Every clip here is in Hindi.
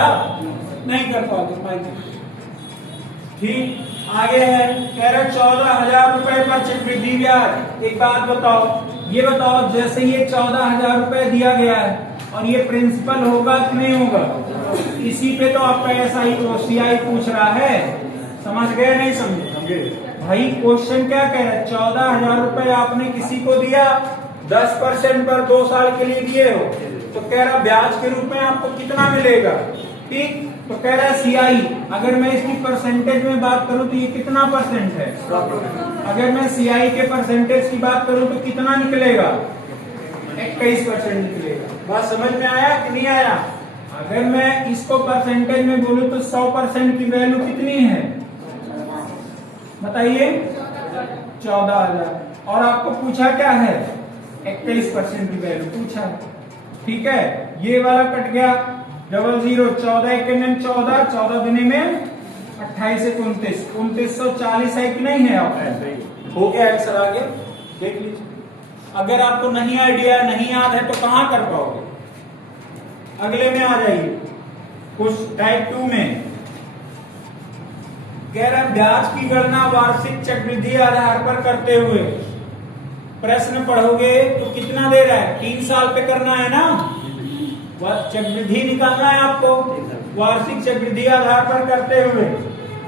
आप? नहीं कर पाओगे। ठीक, आगे है कह रहे 14,000 रुपए पर चक्रवृद्धि ब्याज। एक बात बताओ, ये बताओ जैसे ये 14,000 रुपए दिया गया है और ये प्रिंसिपल होगा कि नहीं होगा? इसी पे तो आपका SI पूछ रहा है। समझ गए नहीं समझे? भाई क्वेश्चन क्या कह रहा है, 14,000 रुपए आपने किसी को दिया, 10% पर 2 साल के लिए दिए हो, तो कह रहा ब्याज के रूप में आपको कितना मिलेगा। ठीक, तो कह रहा है CI, अगर मैं इसकी परसेंटेज में बात करूं तो ये कितना परसेंट है? अगर मैं CI के परसेंटेज की बात करूं तो कितना निकलेगा? 21% निकलेगा। बात समझ में आया कि नहीं आया? अगर मैं इसको परसेंटेज में बोलूं तो 100% की वैल्यू कितनी है बताइए? 14,000। और आपको पूछा क्या है? 21% की वैल्यू पूछा। ठीक है, ये वाला कट गया, 00, 14 एक 14, 14 दुनी में 28 एक 29, 2940 है कि नहीं है? आप हो गया आंसर। आगे देख लीजिए। अगर आपको नहीं आइडिया, नहीं याद है तो कहां कर पाओगे? अगले में आ जाइए, कुछ टाइप 2 में कह रहा ब्याज की गणना वार्षिक चक्रवृद्धि आधार पर करते हुए। प्रश्न पढ़ोगे तो कितना दे रहा है? 3 साल पे करना है ना, चक्रवृद्धि निकालना है आपको। वार्षिक चक्रवृद्धि आधार पर करते हुए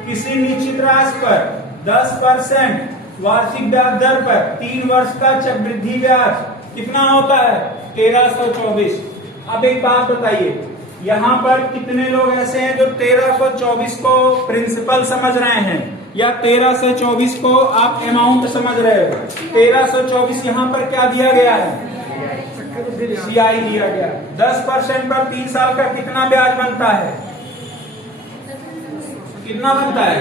किसी निश्चित राशि पर 10% वार्षिक ब्याज दर पर 3 वर्ष का चक्रवृद्धि ब्याज कितना होता है? 1324। अब एक बात बताइए, यहाँ पर कितने लोग ऐसे हैं जो 1324 को प्रिंसिपल समझ रहे हैं या 1324 को आप अमाउंट समझ रहे हो? 1324 यहाँ पर क्या दिया गया है? CI दिया गया। 10% पर 3 साल का कितना ब्याज बनता है? कितना बनता है?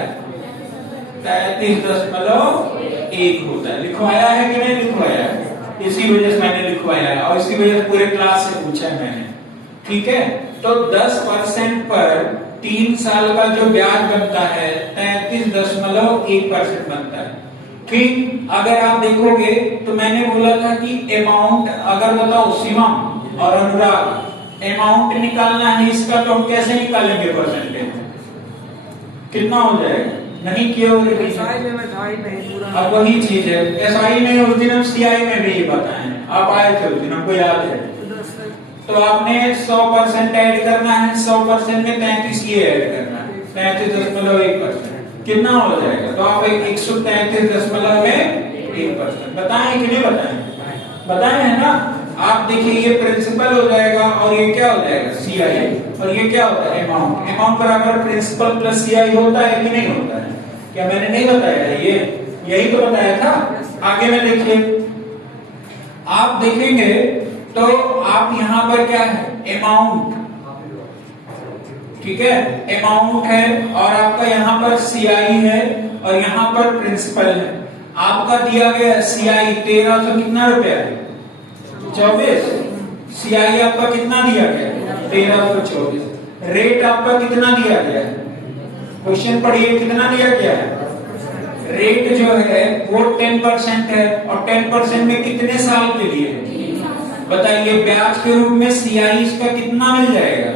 33.1 होता है। लिखवाया है कि नहीं लिखवाया है? इसी वजह से मैंने लिखवाया है और इसी वजह से पूरे क्लास से पूछा है मैंने। ठीक है, तो 10% पर 3 साल का जो ब्याज बनता है 33.1% बनता है। ठीक, अगर आप देखोगे तो मैंने बोला था कि अमाउंट, अगर बताओ शिवम और अनुराग अमाउंट निकालना है इसका, तो हम कैसे निकालेंगे परसेंटेज? कितना हो जाएगा? नहीं किया होगा। अब वही चीज है, SI में उस दिन हम CI में भी ये बताए, आप आए थे उस दिन, हमको याद है। तो आपने 100% ऐड करना है, 100% में 33 ये ऐड करना है, 33.1%। कितना हो जाएगा? तो आप 133.1% बताएं कि नहीं बताएं? बताएं है ना? आप देखिए ये प्रिंसिपल हो जाएगा और ये क्या हो जाएगा? CI। और ये क्या होता है? अमाउंट। अमाउंट बराबर प्रिंसिपल प्लस CI होता है कि नहीं होता है? क्या मैंने नहीं बताया है? ये यही तो बताया था। आगे में देखिए, आप देखेंगे तो आप यहाँ पर क्या है? अमाउंट। ठीक है, अमाउंट है और आपका यहाँ पर CI है और यहाँ पर प्रिंसिपल है। आपका दिया गया CI 1300 कितना रुपया है? 24। CI आपका कितना दिया गया? 1324। रेट आपका कितना दिया गया है? क्वेश्चन पढ़िए, कितना दिया गया है? रेट जो है वो 10% है और 10% में कितने साल के लिए है? बताइए, ब्याज के रूप में CI इसका कितना मिल जाएगा?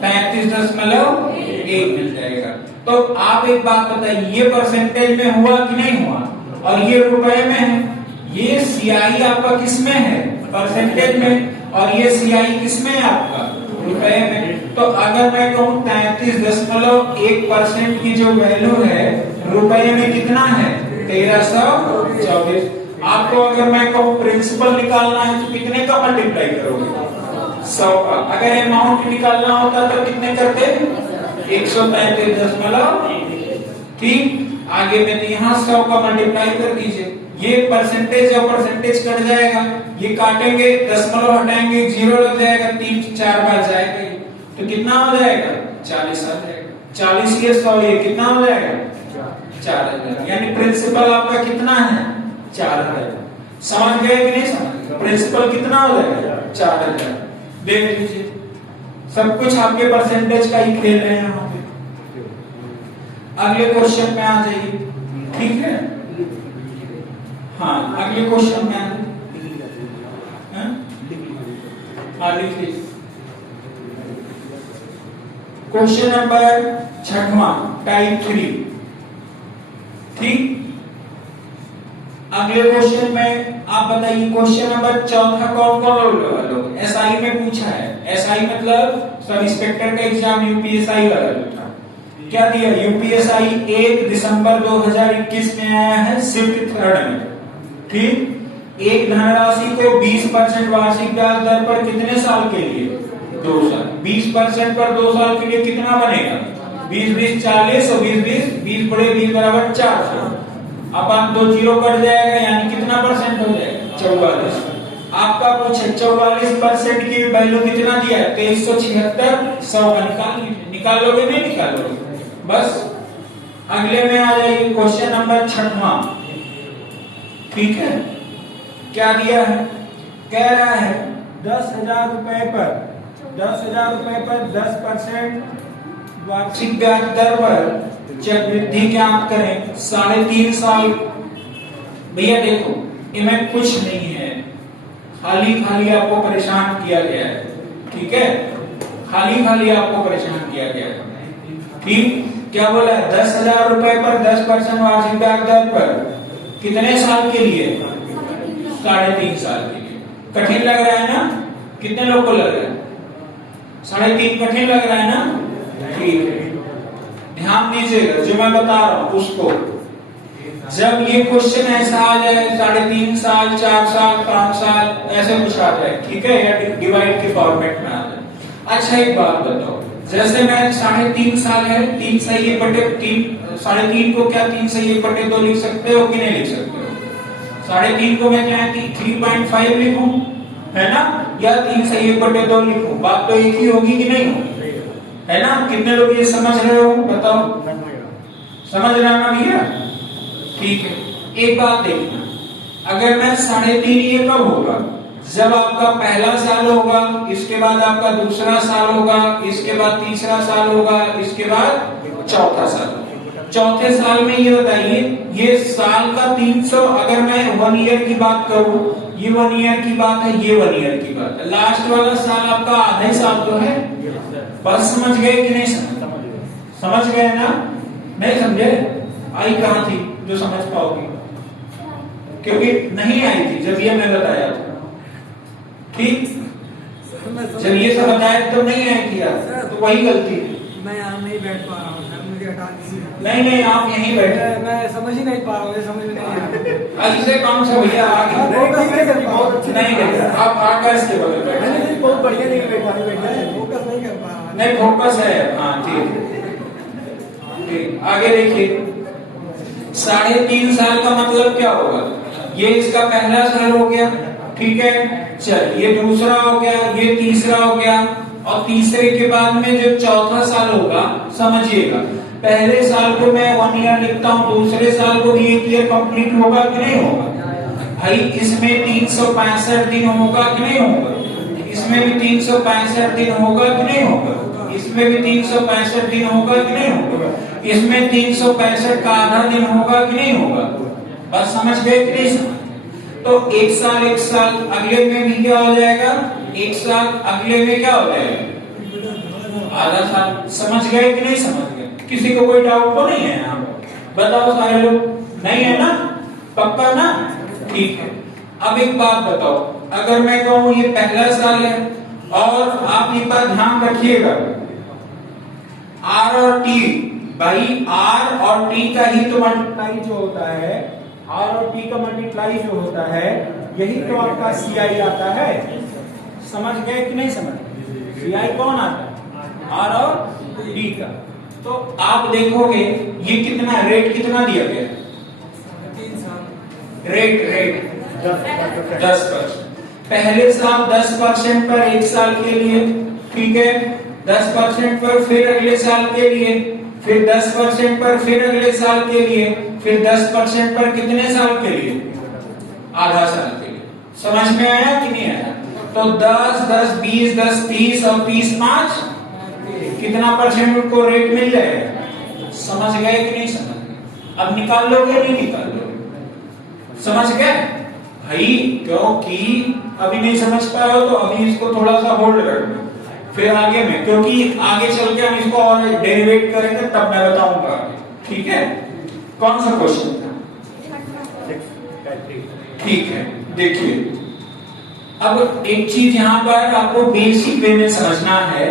33.1 मिल जाएगा। तो आप एक बात बताइए, ये परसेंटेज में हुआ कि नहीं हुआ? और ये रुपए में है। ये CI आपका किस में है? परसेंटेज में। और ये CI किस में है आपका? रुपए में। तो अगर मैं कहूँ 33.1% की जो वैल्यू है रुपए में कितना है? 1324। आपको अगर मैं कहूँ प्रिंसिपल निकालना है तो कितने का मल्टीप्लाई करोगे? 100 का। अगर अमाउंट निकालना होता तो कितने करते? 133.1। ठीक, आगे में तो यहाँ 100 का मल्टीप्लाई कर दीजिए। ये परसेंटेज और परसेंटेज कट जाएगा, ये काटेंगे, दशमलव हटाएंगे, 0 लग जाएगा, 3-4 बार जाएगा, तो कितना हो जाएगा? 40 आ जाएगा। 40 ये 100 ये कितना हो जाएगा? 4000। यानी प्रिंसिपल आपका कितना है? 4000। समझ गए कि नहीं समझ? प्रिंसिपल कितना हो जाएगा? 4000। देख लीजिए, सब कुछ आपके परसेंटेज का ही खेल है यहाँ पे। अगले क्वेश्चन में आ जाइए। ठीक है, हाँ अगले क्वेश्चन में आ जाइए। हाँ लिख लीजिए। क्वेश्चन नंबर 6वां टाइप 3। ठीक, अगले क्वेश्चन में आप बताइए क्वेश्चन नंबर 4 कौन कौन लोग एसआई में पूछा है। एसआई मतलब सब इंस्पेक्टर का एग्जाम यूपीएसआई वाला जो था, क्या दिया यूपीएसआई 1 दिसंबर 2021 में आया है शिफ्ट 3 में। ठीक, एक धनराशि को 20% वार्षिक ब्याज दर पर कितने साल के लिए? 2 साल। 20% पर 2 साल के लिए कितना बनेगा? 20 20 40 और 20 20 20 बड़े 20 बराबर 400। अब आप 2 जीरो कट जाएगा यानी कितना परसेंट हो जाएगा? 44। आपका पूछे 44% की वैल्यू कितना दिया है? 2376। 100 का निकालोगे नहीं निकालोगे? बस अगले में आ जाइए क्वेश्चन नंबर 6वां। ठीक है, क्या दिया है? कह रहा है 10,000 रुपए पर 10% वार्षिक ब्याज दर पर चक्रवृद्धि ज्ञात करें 3.5 साल। भैया देखो इनमें कुछ नहीं है, खाली आपको परेशान किया गया है। ठीक है, खाली आपको परेशान किया गया है। ठीक, क्या बोला है? 10,000 रुपए पर 10% वार्षिक ब्याज दर पर कितने साल के लिए? 3.5 साल के लिए। कठिन लग रहा है ना? कितने लोग को लग रहा है? 3.5 कठिन लग रहा है ना? ठीक है, ध्यान दीजिएगा जो मैं बता रहा हूं उसको। जब ये क्वेश्चन ऐसा आ जाए 3.5 साल 4 साल 5 साल ऐसे कुछ आ जाए, ठीक है, या डिवाइड के फॉर्मेट में आ जाए। अच्छा एक बात बताओ, जैसे मैं 3.5 साल है 3 सही बटे 3 3.5 को क्या 3 सही बटे 2 लिख सकते हो कि नहीं लिख सकते हो? 3.5 को मैं क्या 3.5 लिखूं, है ना, या 3 सही बटे 2 लिखूं? बात तो एक ही होगी कि नहीं होगी, है ना? कितने लोग ये समझ रहे हो बताओ? समझ रहे हो ना भैया? ठीक है, एक बात देखना, अगर मैं 3.5 ये कब होगा? जब आपका पहला साल होगा, इसके बाद आपका दूसरा साल होगा, इसके बाद तीसरा साल होगा, इसके बाद चौथा साल। चौथे साल में ये बताइए, ये साल का 300, अगर मैं 1 ईयर की बात करूं, ये 1 ईयर की बात है, ये 1 ईयर की बात है, लास्ट वाला साल आपका आधा साल तो है। बस समझ गए कि नहीं? समझ गए ना? नहीं समझे? आई कहां थी जो समझ पाओगी? क्योंकि नहीं आई थी जब ये मैं बताया था। ठीक, जब ये सब बताया तो नहीं आई थी यार, तो वही गलती है। मैं यहाँ नहीं बैठ पा रहा हूँ, मुझे हटा दीजिए। नहीं आप यहीं बैठे। मैं समझ ही नहीं पा रहा हूँ, समझ में नहीं आ रहा। ऐसे काम से भैया आगे नहीं, आप आकाश के बगल बैठे। बहुत बढ़िया नहीं बैठा, फोकस नहीं कर पा रहा। नहीं फोकस है, हाँ ठीक ठीक। आगे देखिए, 3.5 साल का मतलब क्या होगा? ये इसका पहला साल हो गया, ठीक है, चल ये दूसरा हो गया, ये तीसरा हो गया, और तीसरे के बाद में जो चौथा साल होगा, समझिएगा पहले साल को मैं 1 ईयर लिखता हूँ, दूसरे साल को भी 1 ईयर कंप्लीट होगा कि नहीं होगा? भाई इसमें 365 दिन होगा कि नहीं होगा? इसमें भी 365 दिन होगा कि नहीं होगा? इसमें भी 365 दिन होगा कि नहीं होगा? इसमें 365 का आधा दिन होगा कि नहीं होगा? बस समझ गए कि नहीं समझ? तो एक साल अगले में भी क्या हो जाएगा? एक साल अगले में क्या हो जाएगा? आधा साल। समझ गए कि नहीं समझ गए? किसी को कोई डाउट तो नहीं है? यहाँ बताओ सारे लोग, नहीं है ना? पक्का ना? ठीक है। अब एक बात बताओ, अगर मैं कहूं ये पहला साल है, और आप एक बात ध्यान रखिएगा, आर और टी, भाई आर और टी का ही तो मल्टीप्लाई जो होता है, आर और टी का मल्टीप्लाई जो होता है, यही तो आपका सीआई आता है। समझ गए कि नहीं समझ? सीआई कौन आता है? आर और टी का। तो आप देखोगे ये कितना रेट कितना दिया गया? 3 साल। रेट 10%। पहले साल 10% पर 1 साल के लिए, ठीक है, 10% पर फिर अगले साल के लिए, फिर 10% पर फिर अगले साल के लिए, फिर 10% पर कितने साल के लिए? आधा साल के लिए। समझ में आया कि नहीं आया? तो 10, 10, 20, 10, 30 और 30, 5 कितना परसेंट उनको रेट मिल जाएगा? समझ गए कि नहीं समझ गए? अब निकाल लोगे नहीं निकाल लोगे? समझ गए भाई? क्योंकि अभी नहीं समझ पाए हो तो अभी इसको थोड़ा सा होल्ड रखना, फिर आगे में, क्योंकि आगे चल के हम इसको और डेरिवेट करेंगे तब मैं बताऊंगा आगे, ठीक है। कौन सा क्वेश्चन था? ठीक है, देखिए अब एक चीज यहाँ पर आपको बेसिक वे में समझना है।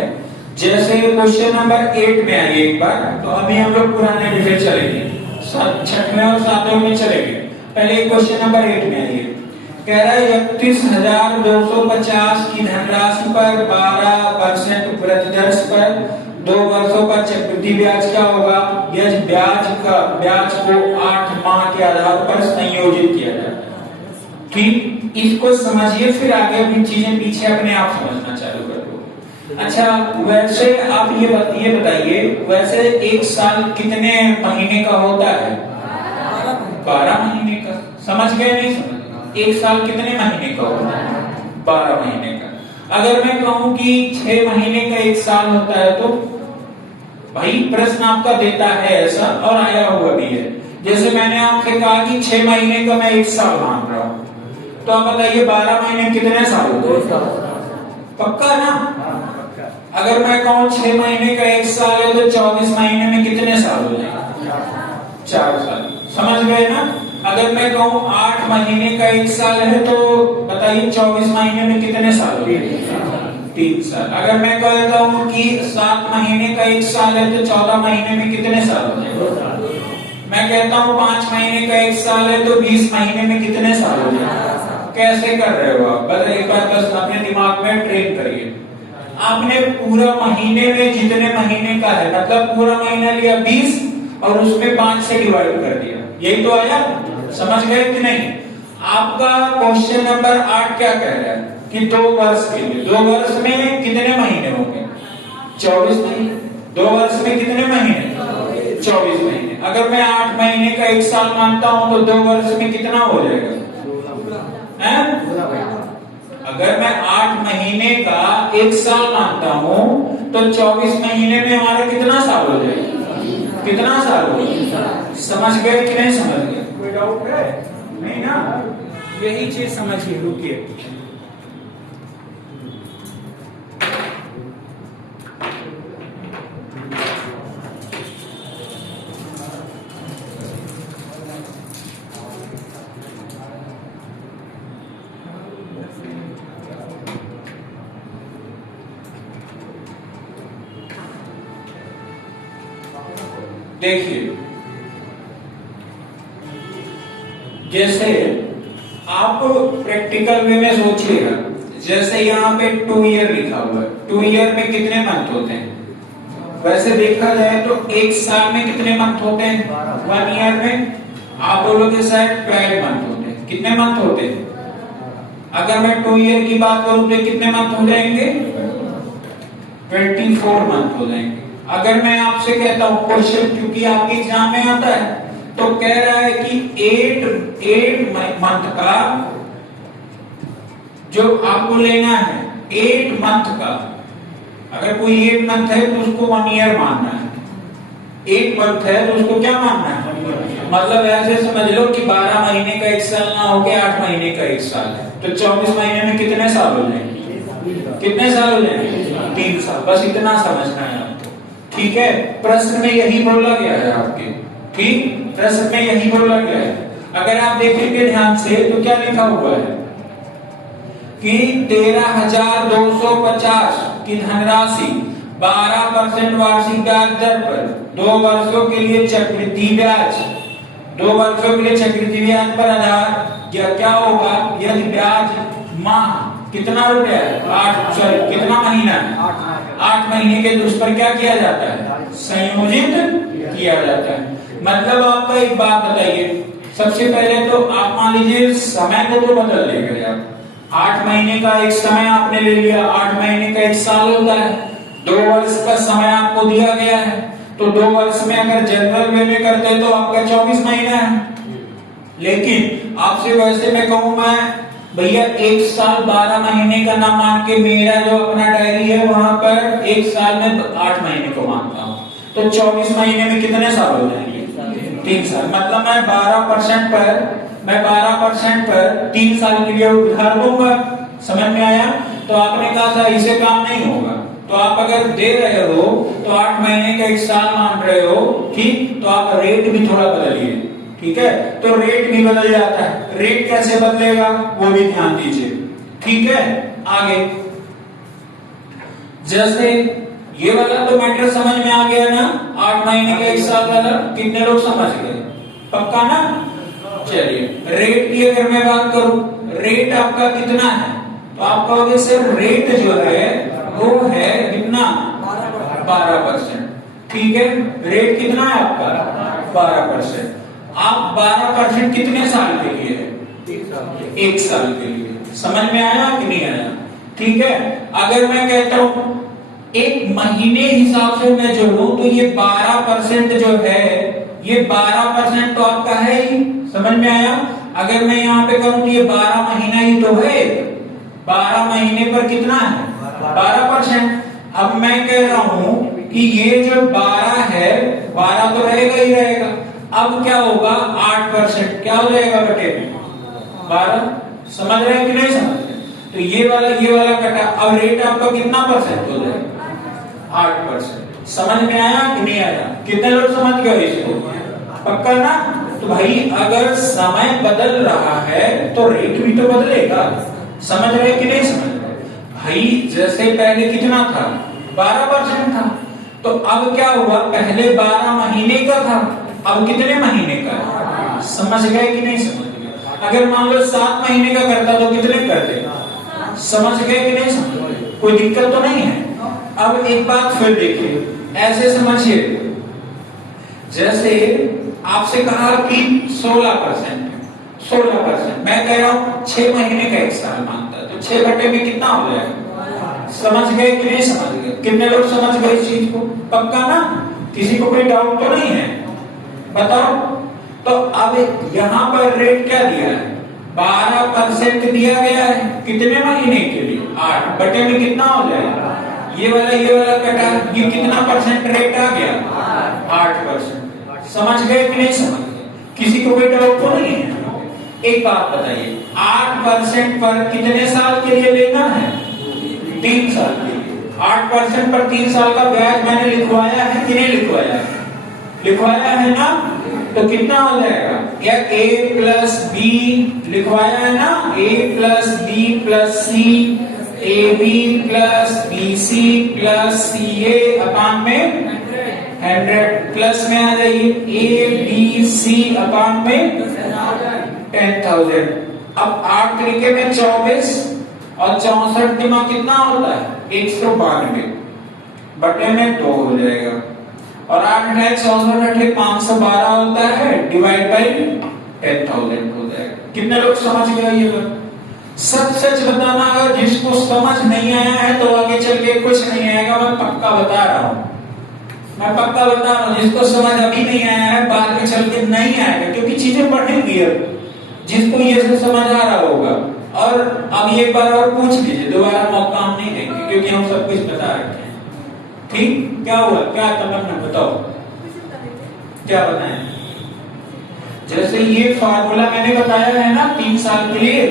जैसे क्वेश्चन नंबर 8 में आइए एक बार, तो अभी हम लोग पुराने डिटेल चलेंगे, 6वें और 7वें में चलेंगे। पहले क्वेश्चन नंबर 8 में आइए, कह रहा है 31,250 की धनराशि पर 12% प्रतिदर्श पर 2 वर्षों का चक्रवृद्धि ब्याज क्या होगा? यदि ब्याज को 8 माह के आधार पर संयोजित किया जाता है। ठीक, इसको समझिए, फिर आगे भी चीजें पीछे अपने आप समझना चालू कर दो। अच्छा, वैसे आप ये बताइए, वैसे एक साल कितने महीने का होता है? 12 महीने का। समझ गए नहीं समझ? एक साल कितने महीने का होता है? 12 महीने का। अगर मैं कहूं कि 6 महीने का एक साल होता है, तो भाई प्रश्न आपका देता है ऐसा, और आया हुआ भी है। जैसे मैंने आपसे कहा कि 6 महीने का मैं एक साल मान रहा हूं, तो आप बताइए 12 महीने कितने साल होते हैं? पक्का ना? अगर मैं कहूं 6 महीने का एक साल है, तो 24 महीने में कितने साल हो जाएंगे? 4 साल। समझ गए ना? अगर मैं कहूं 8 महीने का एक साल है, तो बताइए 24 महीने में कितने साल हो जाएंगे? 3 साल। अगर मैं कहता हूं कि 7 महीने का एक साल है, तो 14 महीने में कितने साल हो जाएंगे? मैं कहता हूं 5 महीने का एक साल है, तो 20 महीने में कितने साल हो जाएंगे? कैसे कर रहे हो आप? बस एक बार बस अपने दिमाग में ट्रेन करिए। आपने पूरा महीने में जितने महीने का है, मतलब पूरा महीना लिया 20 और उसमें 5 से डिवाइड कर दिया, यही तो आया। समझ गए कि नहीं? आपका क्वेश्चन नंबर 8 क्या कह रहा है कि 2 वर्ष के लिए, 2 वर्ष में कितने महीने होंगे? 24 महीने। 2 वर्ष में कितने महीने? 24 महीने। अगर मैं 8 महीने का एक साल मानता हूं, तो 2 वर्ष में कितना हो जाएगा? अगर मैं 8 महीने का एक साल मानता हूं, तो 24 महीने में हमारा कितना साल हो जाएगा? कितना साल हो जाएगा? समझ गए कि नहीं समझ गए? कोई डाउट है? नहीं ना? यही चीज समझिए। रुकिए, देखिए, जैसे आप प्रैक्टिकल वे में सोचिएगा, जैसे यहाँ पे 2 ईयर लिखा हुआ है, 2 ईयर में कितने मंथ होते हैं? वैसे देखा जाए तो एक साल में कितने मंथ होते हैं? 1 ईयर में आप बोलोगे शायद 12 मंथ होते हैं। कितने मंथ होते हैं? अगर मैं 2 ईयर की बात करूं तो कितने मंथ हो जाएंगे? 24 मंथ हो जाएंगे। अगर मैं आपसे कहता हूं क्वेश्चन, क्योंकि आपके एग्जाम में आता है, तो कह रहा है कि 8 मंथ का जो आपको लेना है, 8 मंथ का, अगर कोई 8 मंथ है तो उसको 1 ईयर मानना है। 8 मंथ है तो उसको क्या मानना है? मतलब ऐसे समझ लो कि 12 महीने का एक साल ना होके 8 महीने का एक साल है, तो 24 महीने में कितने साल हो जाएंगे? कितने साल हो जाएंगे? 3 साल। बस इतना समझना है आपको, ठीक है? प्रश्न में यही बोला गया है आपके, ठीक? प्रश्न में यही बोला गया है। अगर आप देखेंगे ध्यान से तो क्या लिखा हुआ है कि 13,250 की धनराशि 12% वार्षिक ब्याज दर पर 2 वर्षों के लिए चक्रवृद्धि ब्याज, 2 वर्षों के लिए चक्रवृद्धि ब्याज पर आधार क्या होगा? यदि ब्याज माह कितना रुपया है? 8 कितना महीना है? 8 महीने के, उस पर क्या किया जाता है? संयोजित किया जाता है। मतलब आपका एक बात बताइए, सबसे पहले तो आप मान लीजिए समय को तो बदल लेंगे आप। 8 महीने का एक समय आपने ले लिया, 8 महीने का एक साल होता है, 2 वर्ष का समय आपको दिया गया है, तो 2 वर्ष में अगर जनरल वे में करते हैं तो आपका 24 महीना है। लेकिन आपसे वैसे मैं कहूं, मैं भैया एक साल 12 महीने का ना मान के, मेरा जो अपना डायरी है वहां पर एक साल में 8 महीने को मानता हूं, तो 24 महीने में कितने साल हो जाएंगे? 3 साल। मतलब मैं 12% पर 3 साल के लिए उधार दूंगा। समझ में आया? तो आपने कहा था इसे काम नहीं होगा, तो आप अगर दे रहे हो तो 8 महीने का 1 साल मान रहे हो, ठीक, तो आप रेट भी थोड़ा बदलिए, ठीक है। तो रेट भी बदल जाता है, रेट कैसे बदलेगा वो भी ध्यान दीजिए, ठीक है। आगे जैसे ये वाला तो मैटर समझ में आ गया ना, 8 महीने का 1 साल वाला, कितने लोग समझ गए, पक्का ना। चलिए रेट की अगर मैं बात करूं, रेट आपका कितना है, तो आप कहोगे सर रेट जो है वो है कितना, 12%, ठीक है। रेट कितना है आपका 12%। आप 12% कितने साल के लिए है, 1 साल के लिए। समझ में आया कि नहीं आया, ठीक है। अगर मैं कहता हूं 1 महीने हिसाब से मैं जोड़ूं तो ये 12% जो है, ये 12% तो आपका है ही, समझ में आया। अगर मैं यहाँ पे करूं तो ये 12 महीना ही तो है, 12 महीने पर कितना है 12%। अब मैं कह रहा हूं कि ये जो 12 है, 12 तो रहेगा ही रहेगा, अब क्या होगा 8%, क्या हो जाएगा बटे 12, समझ रहे हैं कि नहीं समझ रहे। तो ये वाला कटा, अब रेट आपका कितना परसेंट हो जाएगा 8%। समझ में आया कि नहीं आया, कितने लोग समझ गए इसको, पक्का ना। तो भाई अगर समय बदल रहा है तो रेट भी तो बदलेगा, समझ रहे कि नहीं समझ रहे भाई। जैसे पहले कितना था 12% था, तो अब क्या हुआ, पहले 12 महीने का था, अब कितने महीने का है, समझ गए कि नहीं समझ गए। अगर मान लो 7 महीने का करता तो कितने करते, समझ गए कि नहीं समझ गए, कोई दिक्कत तो नहीं है। अब एक बात फिर देखिए, ऐसे समझिए, जैसे आपसे कहा कि 16%, मैं कह रहा हूं 6 महीने का 1 साल मानता है, तो 6 घंटे में कितना हो जाएगा, समझ गए कि नहीं समझ गए, कितने लोग समझ गए इस चीज को, पक्का ना, किसी को कोई डाउट तो नहीं है, बताओ। तो अब यहां पर रेट क्या दिया है, 12% दिया गया है, कितने महीने के लिए 8, बटे में कितना हो जाएगा, ये वाला कटा, ये कितना परसेंट रेट आ गया 8%। समझ गए कि नहीं समझ गए, किसी को कोई डाउट तो नहीं है। एक बात बताइए, 8% पर कितने साल के लिए लेना है, 3 साल के लिए। 8% पर 3 साल का ब्याज मैंने लिखवाया है कि नहीं लिखवाया है, लिखवाया है ना, तो कितना हो जाएगा, या a प्लस बी लिखवाया है ना, a plus B plus C, A B plus B C plus C A अपान में 100, प्लस में आ जाइए ए बी सी अपान में 10,000। अब 8 तरीके में 24 और 64 दिमा कितना होता है 192, बटे में 2 हो जाएगा, और 8 64 512 होता है, डिवाइड बाई 10,000 हो जाएगा। कितने लोग समझ गए ये बात, सच सच बताना, अगर जिसको समझ नहीं आया है तो आगे चल के कुछ नहीं आएगा, मैं पक्का बता रहा हूं, मैं पक्का बता रहा हूं। जिसको समझ अभी नहीं आया है बाद में चल के नहीं आएगा, क्योंकि चीजें बढ़ेंगी। अब जिसको ये सब समझ आ रहा होगा, और अब एक बार और पूछ लीजिए, दोबारा मौका हम नहीं देंगे, क्योंकि हम सब कुछ बता रखे हैं, ठीक। क्या हुआ, क्या तमन्ना बताओ, क्या बताएं। जैसे ये फार्मूला मैंने बताया है ना 3 साल के लिए,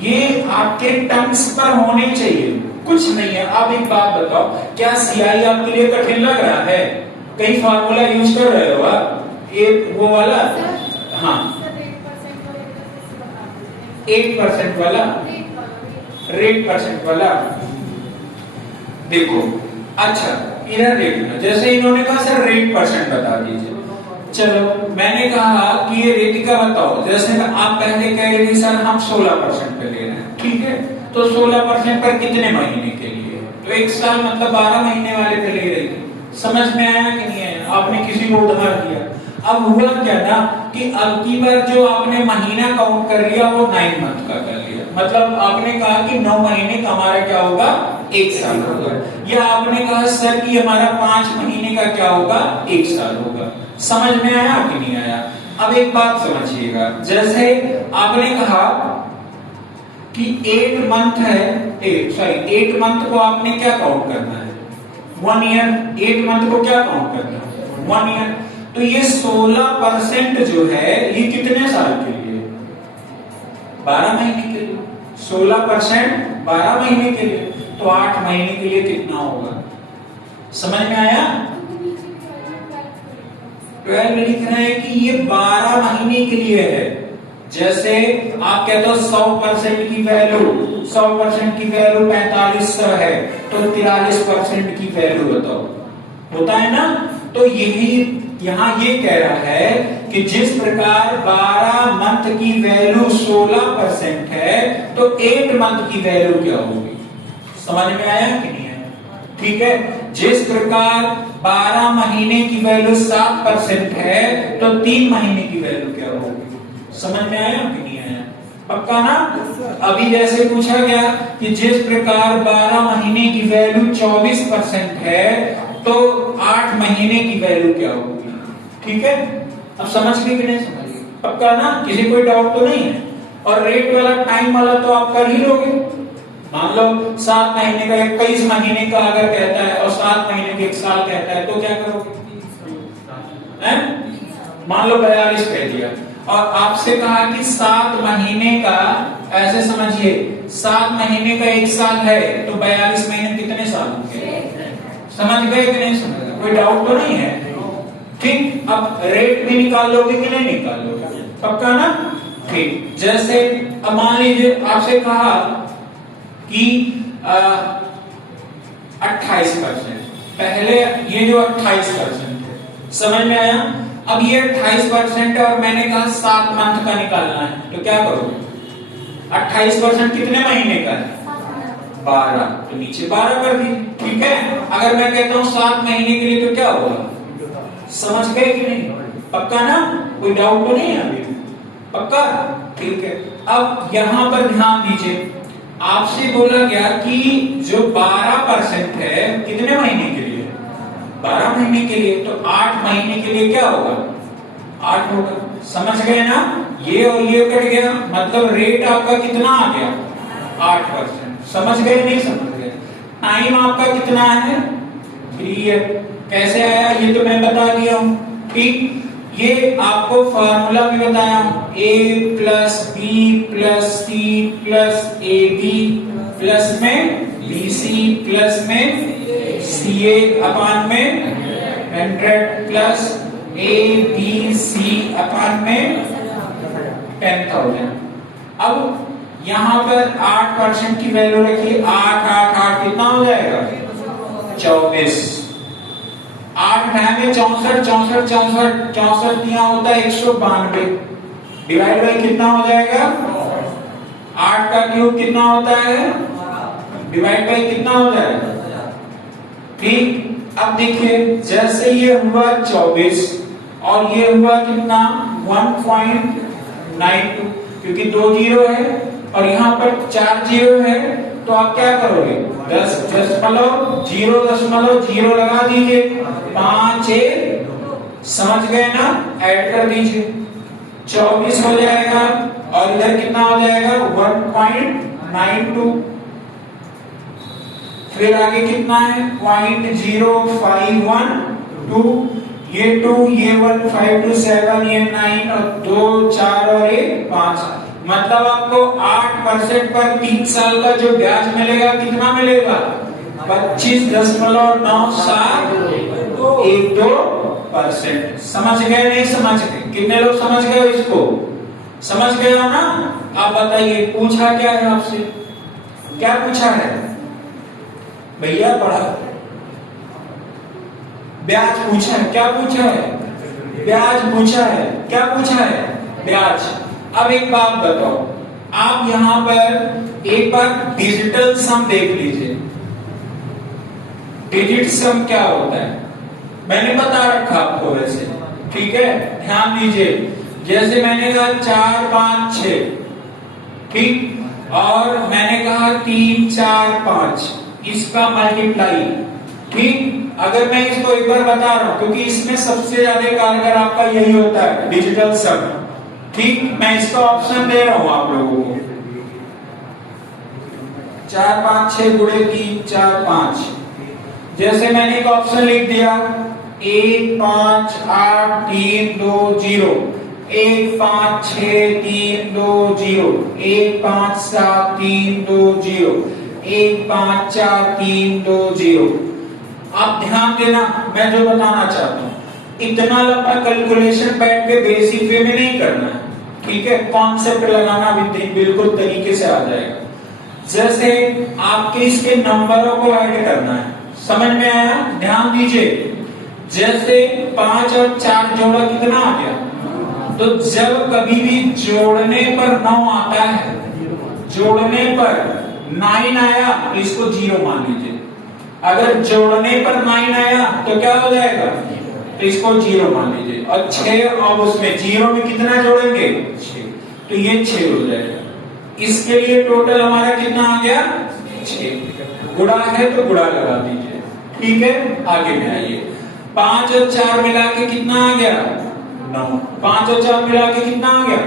ये आपके टर्म्स पर होने चाहिए, कुछ नहीं है। आप एक बात बताओ, क्या सीआई आपके लिए कठिन लग रहा है, कई फार्मूला यूज कर रहे हो आप, एक वो वाला, हाँ 8% वाला, रेट परसेंट वाला, देखो अच्छा इधर देखना, जैसे इन्होंने कहा सर रेट परसेंट बता दीजिए, चलो मैंने कहा कि ये रेट का बताओ, जैसे आप पहले कह रहे थे सर हम 16% पे ले रहे हैं, ठीक है, तो 16% पर कितने महीने के लिए, तो 1 साल मतलब 12 महीने वाले पे ले रही थी। समझ में आया कि नहीं आया, आपने किसी को उधार दिया। अब हुआ क्या ना कि अब की बार जो आपने महीना काउंट कर लिया वो 9 मंथ का कर लिया, मतलब आपने कहा कि 9 महीने का हमारा क्या होगा 1 साल होगा, या आपने कहा सर कि हमारा 5 महीने का क्या होगा 1 साल होगा। समझ में आया कि नहीं आया। अब एक बात समझिएगा, जैसे आपने कहा कि 8 मंथ है, 8 मंथ को आपने क्या काउंट करना है 1 ईयर, 8 मंथ को क्या काउंट करना है 1 ईयर, तो ये 16% जो है ये कितने साल के लिए 12 महीने के लिए, 16% 12 महीने के लिए, तो तो 8 महीने के लिए कितना होगा? समझ में आया? 12 लिख रहे हैं कि ये 12 महीने के लिए है। जैसे आप कहते हो 100% की वैल्यू 100% की वैल्यू 4500 है, तो 43% की वैल्यू बताओ, होता है ना? तो यही यहाँ ये कह रहा है कि जिस प्रकार 12 मंथ की वैल्यू 16% है, तो 8 मंथ की वैल्यू क्या होगी? समझ में आया कि नहीं आया? ठीक है। जिस प्रकार 12 महीने की वैल्यू 7% है, तो 3 महीने की वैल्यू क्या होगी? समझ में आया कि नहीं आया? पक्का ना? अभी जैसे पूछा गया कि जिस प्रकार 12 महीने की वैल्यू 24% है, तो 8 महीने की वैल्यू क्या होगी? ठीक है। अब समझ गए कि नहीं समझ गए? पक्का ना? किसी कोई डाउट तो नहीं है? और रेट वाला टाइम वाला तो आप कर ही लोगे। मान लो 7 महीने का 21 महीने का अगर कहता है और 7 महीने के 1 साल कहता है, तो क्या करोगे? मान लो 42 कह दिया और आपसे कहा कि 7 महीने का, ऐसे समझिए 7 महीने का 1 साल है, तो 42 महीने कितने साल होंगे? समझ गए कि नहीं समझ गए? कोई डाउट तो नहीं है? ठीक। अब रेट भी निकाल लोगे कि नहीं निकाल लोगे? पक्का ना? ठीक। जैसे अब मान लीजिए आपसे कहा कि 28%, पहले ये जो 28% है, समझ में आया? अब ये 28% है और मैंने कहा 7 मंथ का निकालना है, तो क्या करोगे? 28% कितने महीने का है? 12, तो नीचे 12 कर दी। ठीक है। अगर मैं कहता हूं 7 महीने के लिए, तो क्या होगा? समझ गए कि नहीं? पक्का ना? कोई डाउट तो नहीं है अभी? पक्का? ठीक है। अब यहां पर ध्यान दीजिए, आपसे बोला गया कि जो 12% है कितने महीने के लिए? 12 महीने के लिए। तो 8 महीने के लिए क्या होगा? 8 होगा। समझ गए ना? ये और ये कट गया, मतलब रेट आपका कितना आ गया? 8%। समझ गए नहीं समझ गए? टाइम आपका कितना है? 3 ईयर। कैसे आया ये तो मैं बता दिया हूं। ठीक। ये आपको फार्मूला भी बताया हूं, a plus B plus C plus A B plus में बी सी प्लस में सी ए अपान में 100 प्लस ए बी सी अपान में 10,000। अब यहां पर 8% की वैल्यू रखिए, 8 8 8 कितना हो जाएगा? 24। 8 में 64 64 64 64 दिया होता है 192, डिवाइड बाई कितना हो जाएगा? 8 का क्यूब कितना होता है? डिवाइड बाई कितना हो जाएगा? ठीक। अब देखिए, जैसे ये हुआ 24 और ये हुआ कितना? 1.92, क्योंकि 2 जीरो है और यहाँ पर 4 जीरो है, तो आप क्या करोगे? 10.0 लगा दीजिए, 5 1, समझ गए ना? ऐड कर दीजिए, 24 हो जाएगा और इधर कितना हो जाएगा? 1.92। फिर आगे कितना है? 0.0512, ये 2, ये 1, 5 2 7, ये 9 और 2 4 और 1 5। मतलब आपको 8% पर 3 साल का जो ब्याज मिलेगा कितना मिलेगा? 25.9712%। समझ गए नहीं समझ गए? कितने लोग समझ गए इसको? समझ गए हो ना? आप बताइए, पूछा क्या है आपसे? क्या पूछा है भैया? पढ़ा ब्याज पूछा है। क्या पूछा है? ब्याज पूछा है। क्या पूछा है? ब्याज। अब एक बात बताओ, आप यहां पर एक बार डिजिटल सम देख लीजिए। डिजिट सम क्या होता है मैंने बता रखा आपको वैसे, ठीक है? ध्यान दीजिए, जैसे मैंने कहा 4 5 6, ठीक, और मैंने कहा 3 4 5, इसका मल्टीप्लाई, ठीक। अगर मैं इसको एक बार बता रहा हूं, क्योंकि इसमें सबसे ज्यादा कारगर आपका यही होता है, डिजिटल सम, ठीक। मैं इसका ऑप्शन दे रहा हूं आप लोगों को, 4 5 6 गुणे 3 4 5। जैसे मैंने एक ऑप्शन लिख दिया 1 5 8 3 2 0, 1 5 6 3 2 0, 1 5 7 3 2 0, 1 5 4 3 2 0। आप ध्यान देना, मैं जो बताना चाहता हूँ, इतना लंबा कैलकुलेशन बैठ के बेसिक वे में नहीं करना है, ठीक है। कॉन्सेप्ट लगाना भी बिल्कुल तरीके से आ जाएगा। जैसे आपके इसके नंबरों को ऐड करना है, समझ में आया? ध्यान दीजिए, जैसे 5 और 4 जोड़ा कितना आ गया? तो जब कभी भी जोड़ने पर 9 आता है, जोड़ने पर 9 आया तो इसको 0 मान लीजिए। अगर जोड़ने पर 9 आया तो क्या हो जाएगा? तो इसको 0 मान लीजिए। और 6 और उसमें 0 में कितना जोड़ेंगे? 6, तो ये 6 हो जाएगा। इसके लिए टोटल हमारा कितना आ गया? 6। गुणा है तो गुणा लगा दीजिए, ठीक है। आगे में आइए, 5 और 4 मिला के कितना आ गया? 9। 5 और 4 मिला के कितना आ गया?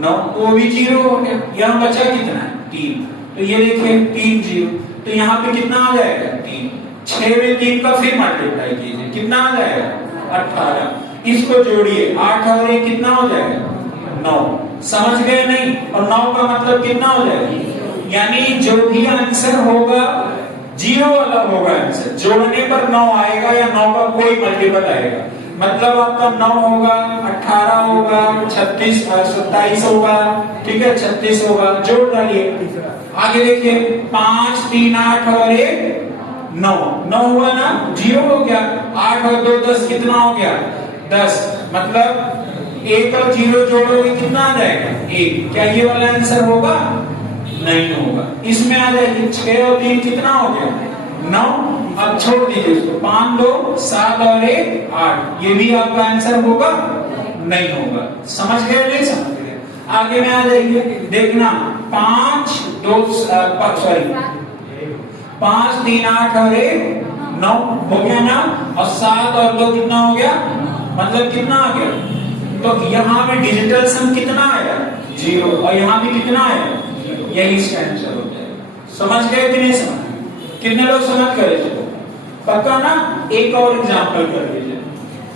9। वो भी 0 हो गया। यहाँ बचा कितना है? 3। तो ये देखिए 3 0, तो यहाँ पे कितना आ जाएगा? 3। 6 में 3 का फिर मल्टीप्लाई कीजिए, कितना आ जाएगा? 18। इसको जोड़िए, 8 और 1 कितना हो जाएगा? 9। समझ गए नहीं? और 9 का मतलब कितना हो जाएगा? यानी जो भी आंसर होगा 0 वाला होगा आंसर, जोड़ने पर 9 आएगा या 9 का कोई मल्टीपल आएगा। मतलब आपका 9 होगा, 18 होगा, 36 27 होगा, ठीक है, 36 होगा। जोड़ डालिए। आगे देखिए, 5 3 8 और 1 9। 9 हुआ ना? 0 हो गया। 8 और 2 10, कितना हो गया? 10। मतलब 1 और 0 जोड़ोगे कितना आ जाएगा? 1। क्या ये वाला आंसर होगा? नहीं होगा। इसमें आ जाएगी 6 और 3 कितना हो गया? 9। अब छोड़ दीजिए उसको, 5 2 7 और 1 8। ये भी आपका आंसर होगा? नहीं होगा। समझ गए नहीं समझ गए? आगे में आ जाइए, देखना 5 2 सॉरी 5 3 8 और 1 9 हो गया ना। और 7 और 2 कितना हो गया? मतलब कितना आ गया? तो यहाँ में डिजिटल सम कितना आया? 0। और यहाँ भी कितना आया? यही इसका आंसर हो जाएगा। समझ गए कि नहीं समझ? कितने लोग समझ गए इसको? पक्का ना? एक और एग्जांपल कर लीजिए।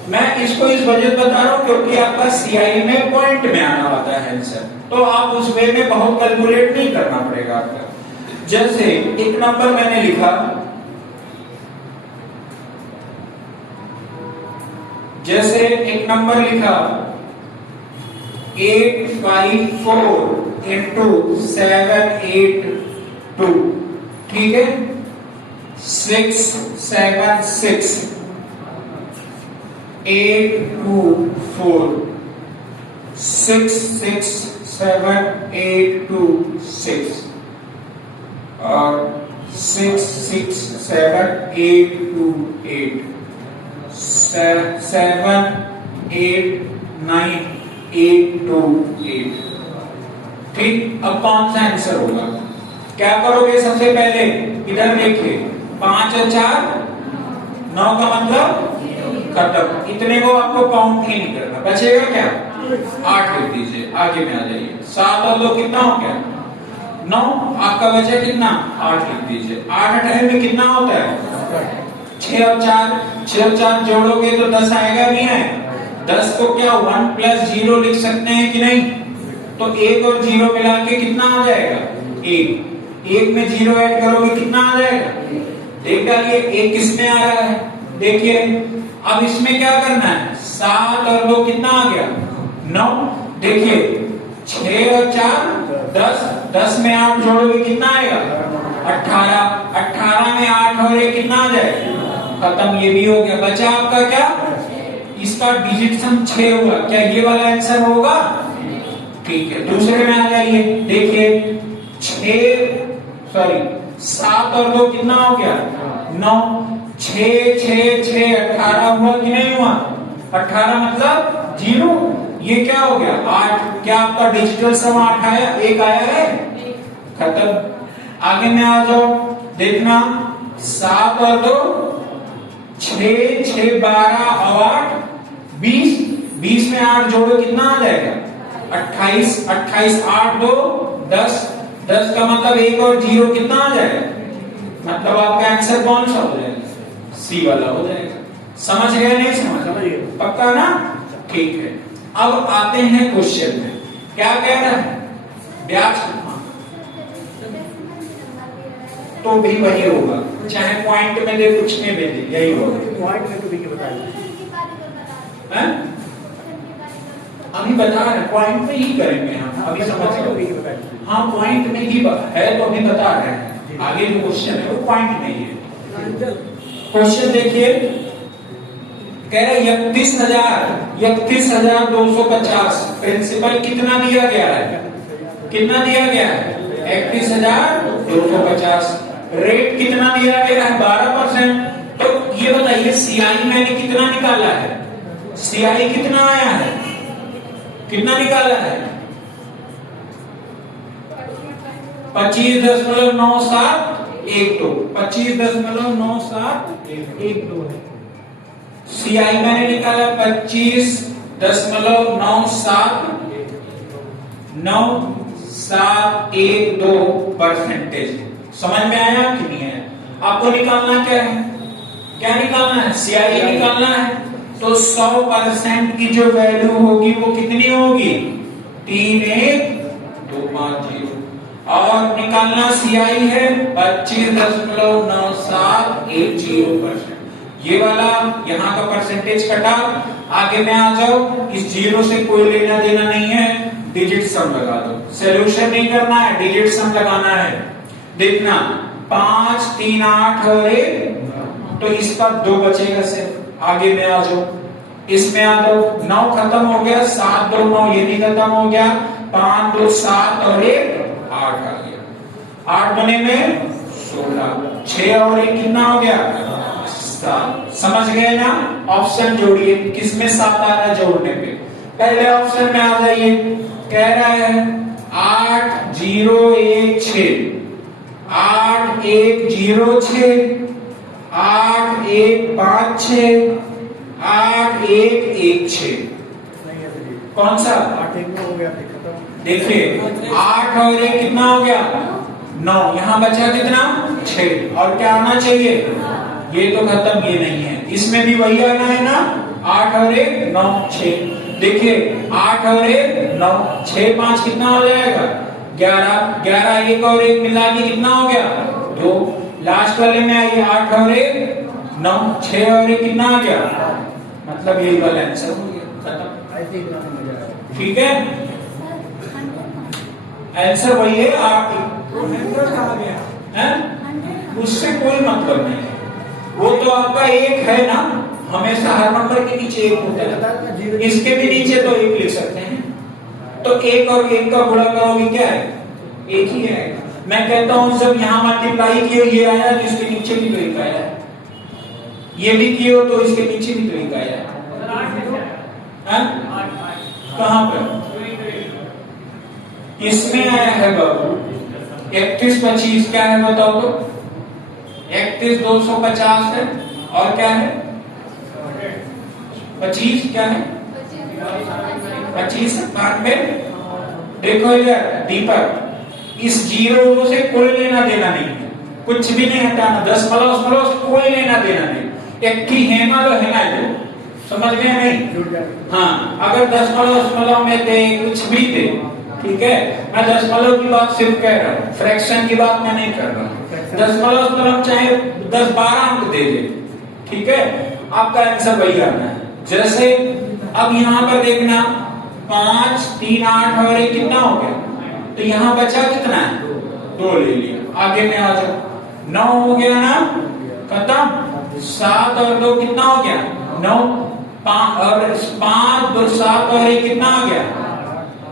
मैं इसको इस वजह बता रहा हूँ क्योंकि आपका सीआई में पॉइंट में आना होता है आंसर, तो आप उस वे में बहुत कैलकुलेट नहीं करना पड़ेगा आपका। जैसे एक नंबर मैंने लिखा, जैसे एक नंबर लिखा 854 into 782, ठीक है। 676 824 667826 और 667828 78928। ठीक, अब कौन सा आंसर होगा? क्या करोगे? सबसे पहले इधर देखिए, 5 और 4 9 का मतलब खत्म। इतने को आपको काउंट ही नहीं करना, बचेगा क्या? 8 लिख दीजिए। आगे में आ जाइए, 7 और 2 कितना हो गया? 9। आपका बचा कितना? 8 लिख दीजिए। 8 टाइम में कितना होता है? 6 और 4 जोड़ोगे तो 10 आएगा नहीं आएगा? 10 को क्या 1 + 0 लिख सकते हैं कि नहीं? तो 1 और 0 मिला के कितना आ जाएगा? 1। 1 में 0 ऐड करोगे कितना आ जाएगा? देख डालिए 1 किसमें आ रहा है? देखिए अब इसमें क्या करना है? 7 और 2 कितना आ गया? 9। देखिए 6 और 4 10, 10 में 8 जोड़ोगे कितना आएगा? 18। 18 में 8 और 1 कितना आ जाएगा? खत्म। ये भी हो गया। बचा आपका क्या? इसका डिजिट सम 6 हुआ। क्या ये वाला आंसर होगा? ठीक है, दूसरे में आ जाइए। देखिए 7 और 2 कितना हो गया? 9। 6 6 6 18 हुआ कि नहीं हुआ? 18 मतलब 0। ये क्या हो गया? 8। क्या आपका डिजिटल सम 8 आया? 1 आया है? खत्म। आगे में आ जाओ, देखना 7 और 2 6 6 12 और 8 20। 20 में 8 जोड़ो कितना आ जाएगा? 28। 28 8 2 10। 10 का मतलब 1 और 0 कितना आ जाएगा? मतलब आपका आंसर कौन सा हो जाएगा? सी वाला हो जाएगा। समझ गए नहीं समझ? पक्का ना? ठीक है। अब आते हैं क्वेश्चन में। क्या कह रहा है? ब्याज तो भी वही होगा, चाहे पॉइंट में दे कुछ में दे, यही होगा। पॉइंट में टू बी के बताइए। हैं? अभी बता रहे पॉइंट में ही करेंगे हम, अभी समझ लो। हाँ पॉइंट में ही है तो अभी बता रहे हैं, आगे जो क्वेश्चन है वो पॉइंट में ही है। क्वेश्चन देखिए, कह रहे 31,250 प्रिंसिपल कितना दिया गया है, कितना दिया गया है 31,250, रेट कितना दिया गया है 12%। तो ये बताइए सीआई मैंने कितना निकाला है, सीआई कितना आया है, कितना निकाला है 25.9712, 25.9712 है। सीआई मैंने निकाला 25.9712%। समझ में आया कि नहीं है? आपको निकालना क्या है, क्या निकालना है, सीआई निकालना है। तो 100% की जो वैल्यू होगी वो कितनी होगी 31250, और निकालना सीआई है 25.9710%। ये वाला यहाँ का परसेंटेज कटा, आगे में आ जाओ, इस जीरो से कोई लेना देना नहीं है, डिजिट सम लगा दो। सॉल्यूशन नहीं करना है, डिजिट सम लगाना है। देखना 5 3 8 और 1, तो इसका 2 बचेगा सिर्फ। आगे में आ जाओ, इसमें आ जाओ, 9 खत्म हो गया, 7 2 9 ये भी खत्म हो गया, 5 2 7 और 1 8 आ गया, 8 बने में 16, 6 और 1 कितना हो गया 7। समझ गए ना? ऑप्शन जोड़िए, किसमें 7 आ रहा है जोड़ने पे। पहले ऑप्शन में आ जाइए, कह रहा है 8 0 1 6, 8 1 0 6, 8 1 5 6, 8 1 1 6। कौन सा 8 1 हो गया, खत्म। देखिए 8 और 1 कितना हो गया 9, यहाँ बचा कितना 6, और क्या आना चाहिए, ये तो खत्म, ये नहीं है, इसमें भी वही आना है ना, 8 और 1 9 6। देखिए 8 और 1 9, 6 5 कितना हो जाएगा 11, 11 1 और 1 मिला के कितना हो गया 2। लास्ट वाले में आइए, 8 और 1 9, 6 और 1 कितना आ गया, मतलब यही वाला आंसर हो गया, खत्म। ठीक है, आंसर वही है। आप उससे कोई मतलब नहीं है, वो तो आपका 1 है ना, हमेशा हर नंबर के नीचे 1 होता है, इसके भी नीचे तो 1 लिख सकते हैं। तो 1 और 1 का गुणा करोगे क्या है 1 ही है। मैं कहता हूं जब यहाँ मल्टीप्लाई किए ये आया तो इसके नीचे भी तो 1 आया, ये भी किए हो तो इसके नीचे भी तो 1 आया। कहां पर इसमें आया है बाबू 31 25, क्या है बताओ तो 31 250 है, और क्या है 25, क्या है 25 92। देखो इधर दीपक, इस जीरो से कोई लेना देना नहीं है, कुछ भी नहीं हटाना, 10 प्लस कोई लेना देना नहीं, एक की हेना लो हेना दो, समझ में नहीं। हाँ अगर 10 प्लस में दे कुछ भी दे, ठीक है, मैं 10 की बात सिर्फ कह रहा हूँ, फ्रैक्शन की बात मैं नहीं कर रहा हूँ। 10 चाहे 10 12 अंक दे दे, ठीक है, आपका आंसर वही आना है। जैसे अब यहाँ पर देखना 5 3 8 और 1 कितना हो गया, तो यहाँ बचा कितना है 2 ले लिया। आगे में आ जाओ, 9 हो गया ना, खत्म। 7 और 2 कितना हो गया 9, 5 और 7 और 1 कितना हो गया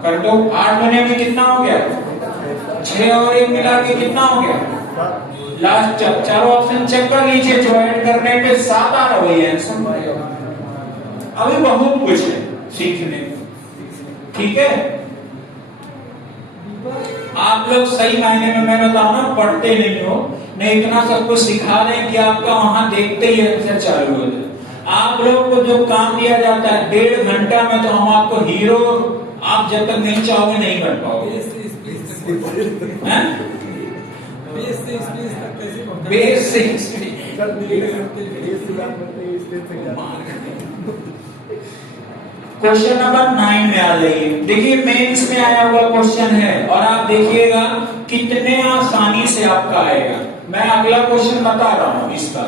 कर दो, 8 बने में कितना हो गया 6 और 1 मिला के कितना हो गया लास्ट। चारों ऑप्शन चेक कर लीजिए, जो ऐड करने पे 7 आ रहा है आंसर। अभी बहुत कुछ है सीखने, ठीक है। आप लोग सही मायने में मैं बताऊं ना पढ़ते नहीं हो, नहीं इतना सब कुछ सिखा रहे हैं कि आपका वहां देखते ही आंसर चालू हो जाए। आप लोग को जो काम दिया जाता है 1.5 घंटा में, तो हम आपको हीरो आप जब तक नहीं चाहोगे नहीं बन पाओगे। बेस से क्वेश्चन नंबर 9 में आ जाइए। देखिए मेंस में आया हुआ क्वेश्चन है, और आप देखिएगा कितने आसानी से आपका आएगा। मैं अगला क्वेश्चन बता रहा हूं इसका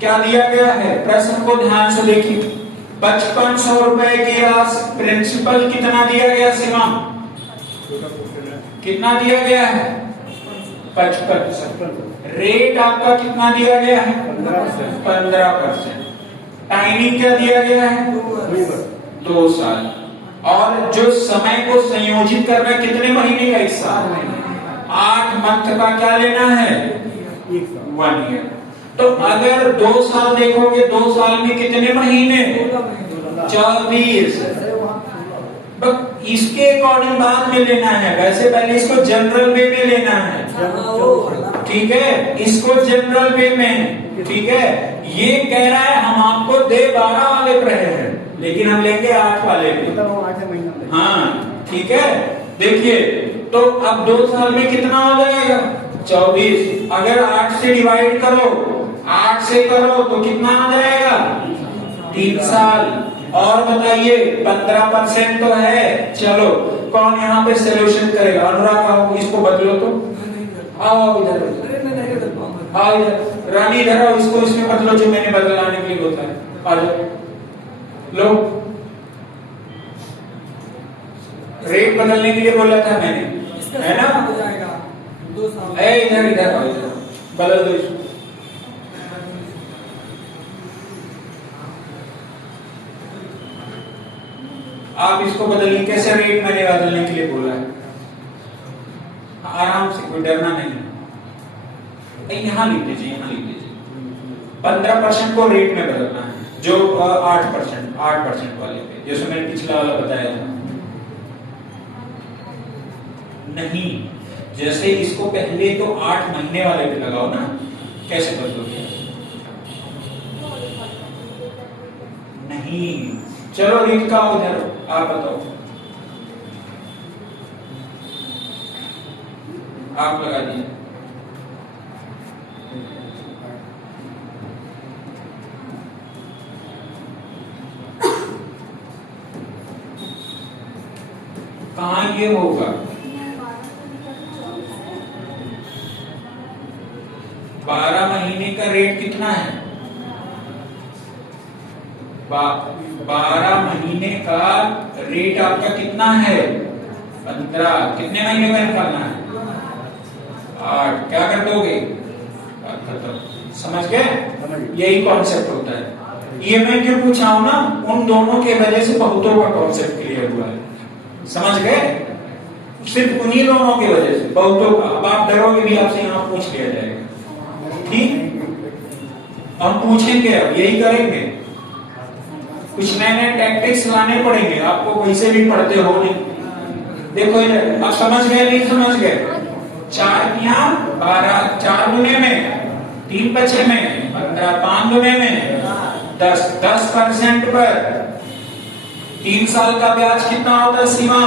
क्या दिया गया है। प्रश्न को ध्यान से देखिए। 5500 रुपए की प्रिंसिपल कितना दिया गया सीमा, कितना दिया गया है 55। रेट आपका कितना दिया गया है 15%। टाइमिंग क्या दिया गया है 2 साल। और जो समय को संयोजित करना है कितने महीने का, 1 साल। 8 मंथ का क्या लेना है 1 ईयर। तो अगर 2 साल देखोगे 2 साल में कितने महीने 24। इसके अकॉर्डिंग बाद में लेना है, वैसे पहले इसको जनरल वे में लेना है, ठीक है, इसको जनरल वे में, ठीक है। ये कह रहा है हम आपको दे 12 वाले पर रहे हैं लेकिन हम लेंगे 8 वाले पे। हाँ ठीक है। देखिए तो अब 2 साल में कितना हो जाएगा 24। अगर 8 से डिवाइड करो, 8 से करो तो कितना आ जाएगा 3 साल। और बताइए 15% तो है। चलो कौन यहाँ पे सोल्यूशन करेगा, अनुराग आओ, इसको बदलो तो आओ इधर, आओ इधर, रानी इधर आओ, इसको इसमें बदलो जो मैंने बदलाने के लिए होता है। आ जाओ, लो रेट बदलने के लिए बोला था मैंने, है ना। इधर इधर आओ, इधर बदल दो इसको। आप इसको बदलिए, कैसे रेट मैंने बदलने के लिए बोला है, आराम से, कोई डरना नहीं। यहाँ लिख दीजिए, यहाँ लिख दीजिए 15% को रेट में बदलना है, जो 8% वाले पे, जैसे मैंने पिछला वाला बताया था। नहीं, जैसे इसको पहले तो 8 महीने वाले पे लगाओ ना, कैसे बदलोगे नहीं। चलो रीड का उधर आप बताओ, आप लगा दीजिए। कहाँ ये होगा 12 महीने का रेट कितना है 12 महीने का रेट आपका कितना है 15। कितने महीने का निकालना है 8। क्या कर दोगे समझ गए। यही कॉन्सेप्ट होता है। ये मैं क्यों पूछा हूं ना, उन दोनों के वजह से बहुतों का कॉन्सेप्ट क्लियर हुआ है, समझ गए। सिर्फ उन्हीं दोनों की वजह से बहुतों का। अब आप डरोगे भी, आपसे यहाँ पूछ लिया जाएगा, ठीक। हम पूछेंगे, अब यही करेंगे। कुछ नए नए टैक्टिक्स लाने पड़ेंगे आपको, वैसे भी पढ़ते हो नहीं। देखो इधर, आप समझ गए नहीं समझ गए। 4 यहाँ 12, 4 गुने में 3 बचे में 15, 5 गुने में 10, 10% पर 3 साल का ब्याज कितना होता है सीमा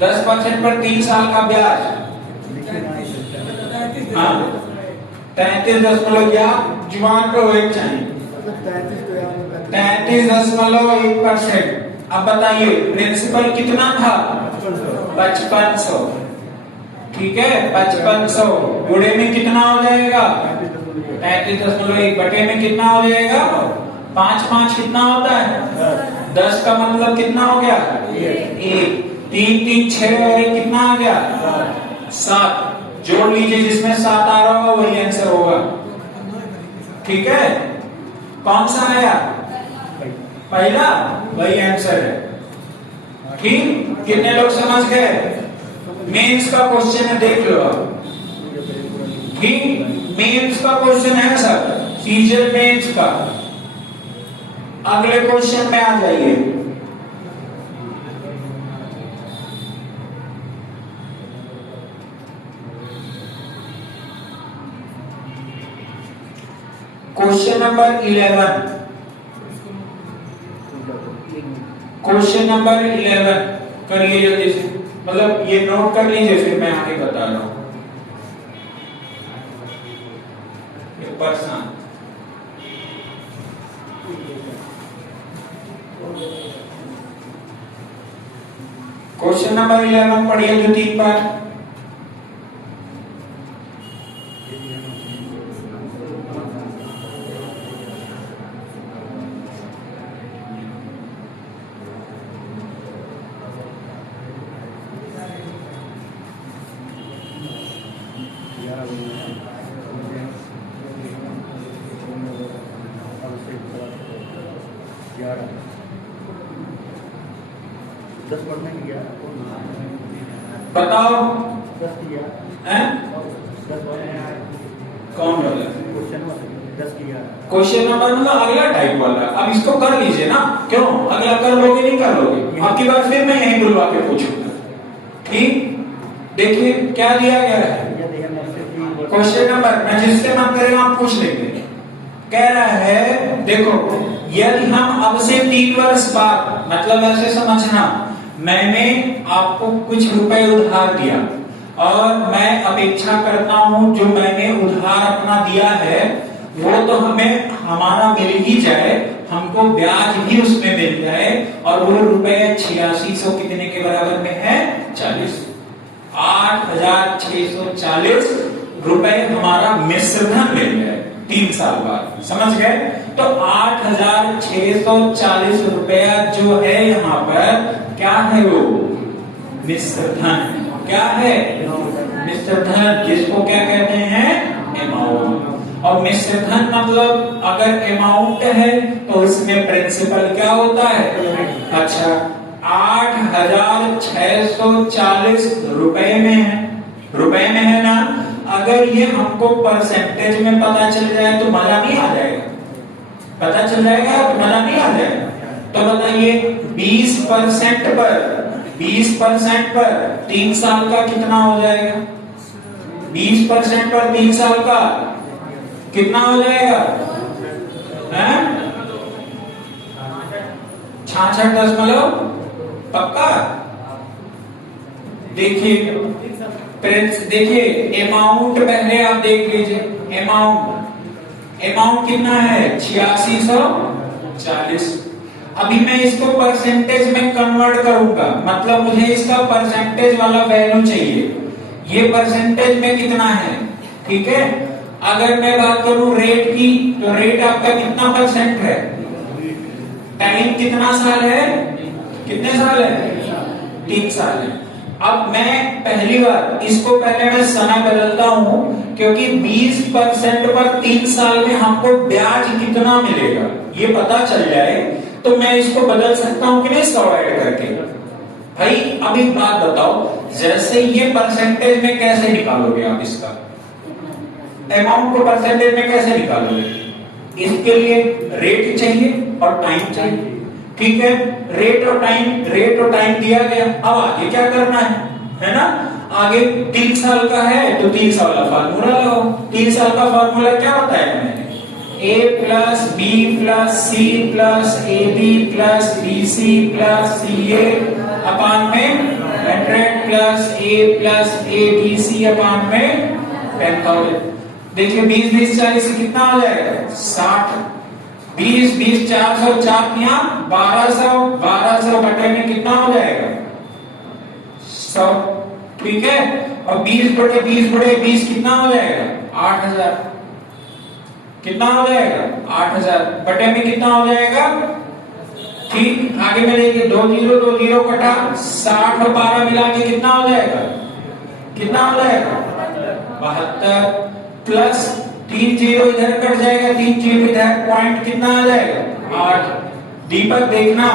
10% पर 3 साल का ब्याज, हाँ 33 या जुबान पे एक चाहिए 33.1%। अब बताइए प्रिंसिपल कितना था 5500, ठीक है 5500 गुणे में कितना हो जाएगा 33.1 बटे में कितना हो जाएगा 5 कितना होता है 10 का मतलब कितना हो गया 1, 3 3 6 और 1 कितना आ गया 7। जोड़ लीजिए, जिसमें 7 आ रहा होगा वही आंसर होगा, ठीक है। कौन सा आया पहला, वही आंसर है, ठीक। कितने लोग समझ गए। मेंस का क्वेश्चन है, देख लो आप, ठीक। मेंस का क्वेश्चन है सर, सीजन मेंस का। अगले क्वेश्चन में आ जाइए। क्वेश्चन नंबर 11, क्वेश्चन नंबर 11 करिए जल्दी से, मतलब ये नोट कर लीजिए, फिर मैं आगे बता रहा हूं। पर्सन क्वेश्चन नंबर 11 पढ़िए जो 3 बार। 11 10 पढ़ने की 11 बताओ 10 की 11 हैं 10 कौन वाला क्वेश्चन 10 की 11 क्वेश्चन नंबर मतलब अगला टाइप वाला। अब इसको कर लीजिए ना, क्यों अगला कर लोगे नहीं कर लोगे, अब की बार फिर मैं यहीं बुलवा के पूछूंगा। ठीक, देखिए क्या दिया गया है क्वेश्चन नंबर, मैं जिससे मन करेगा आप पूछ लेंगे। कह रहा है देखो, यदि हम अब से 3 वर्ष बाद, मतलब ऐसे समझना, मैंने आपको कुछ रुपए उधार दिया और मैं अपेक्षा करता हूं जो मैंने उधार अपना दिया है वो तो हमें हमारा मिल ही जाए, हमको ब्याज भी उसमें मिल जाए, और वो रुपए 8600 कितने के बराबर में है 40, 8640 रुपए हमारा मिश्र धन मिल जाए 3 साल बाद। समझ गए? तो 8640 रुपया जो है यहाँ पर क्या है, वो मिश्र धन। क्या है? मिश्र धन, जिसको क्या कहते हैं, अमाउंट। और मिश्र धन मतलब अगर अमाउंट है तो इसमें प्रिंसिपल क्या होता है। अच्छा, 8640 रुपए में है, रुपए में है ना। अगर ये हमको परसेंटेज में पता चल जाए तो मजा नहीं आ जाएगा, पता चल जाएगा तो मजा नहीं आ जाएगा। तो बताइए 20% पर 20% पर 3 साल का कितना हो जाएगा, 20% पर 3 साल का कितना हो जाएगा, 66 पक्का। देखिए देखिए अमाउंट पहले आप देख लीजिए, अमाउंट कितना है 8640। अभी मैं इसको परसेंटेज में कन्वर्ट करूंगा, मतलब मुझे इसका परसेंटेज वाला वैल्यू चाहिए। ये परसेंटेज में कितना है, ठीक है। अगर मैं बात करूं रेट की, तो रेट आपका कितना परसेंट है, टाइम कितना साल है, कितने साल है, 3 साल है। अब मैं पहली बार इसको पहले मैं समय बदलता हूं, क्योंकि 20% पर 3 साल में हमको ब्याज कितना मिलेगा ये पता चल जाए तो मैं इसको बदल सकता हूं कि नहीं, इसका ऐड करके। भाई अब एक बात बताओ, जैसे ये परसेंटेज में कैसे निकालोगे आप, इसका अमाउंट को परसेंटेज में कैसे निकालोगे। इसके लिए रेट चाहिए और टाइम चाहिए, ठीक है। रेट और टाइम दिया गया। अब आगे क्या करना है ना। आगे 3 साल का है तो 3 साल का फार्मूला लगाओ। 3 साल का फार्मूला क्या बताया मैंने, a plus B plus C plus A B plus B C plus C A अपान में 100 plus A plus A B C अपान में 10,000। देखिए 20 20 40 से कितना हो जाएगा 60, 20 20 400 4 1200 बटे में कितना हो जाएगा 100, ठीक है। और 20 बटे 20 कितना हो जाएगा 8000, कितना हो जाएगा 8000 बटे में कितना हो जाएगा, ठीक। आगे में देखिए 2 0 कटा 60 और 12 मिला के कितना हो जाएगा 72 प्लस 3 0 इधर कट जाएगा, 3 0 इधर, पॉइंट कितना आ जाएगा 8। दीपक देखना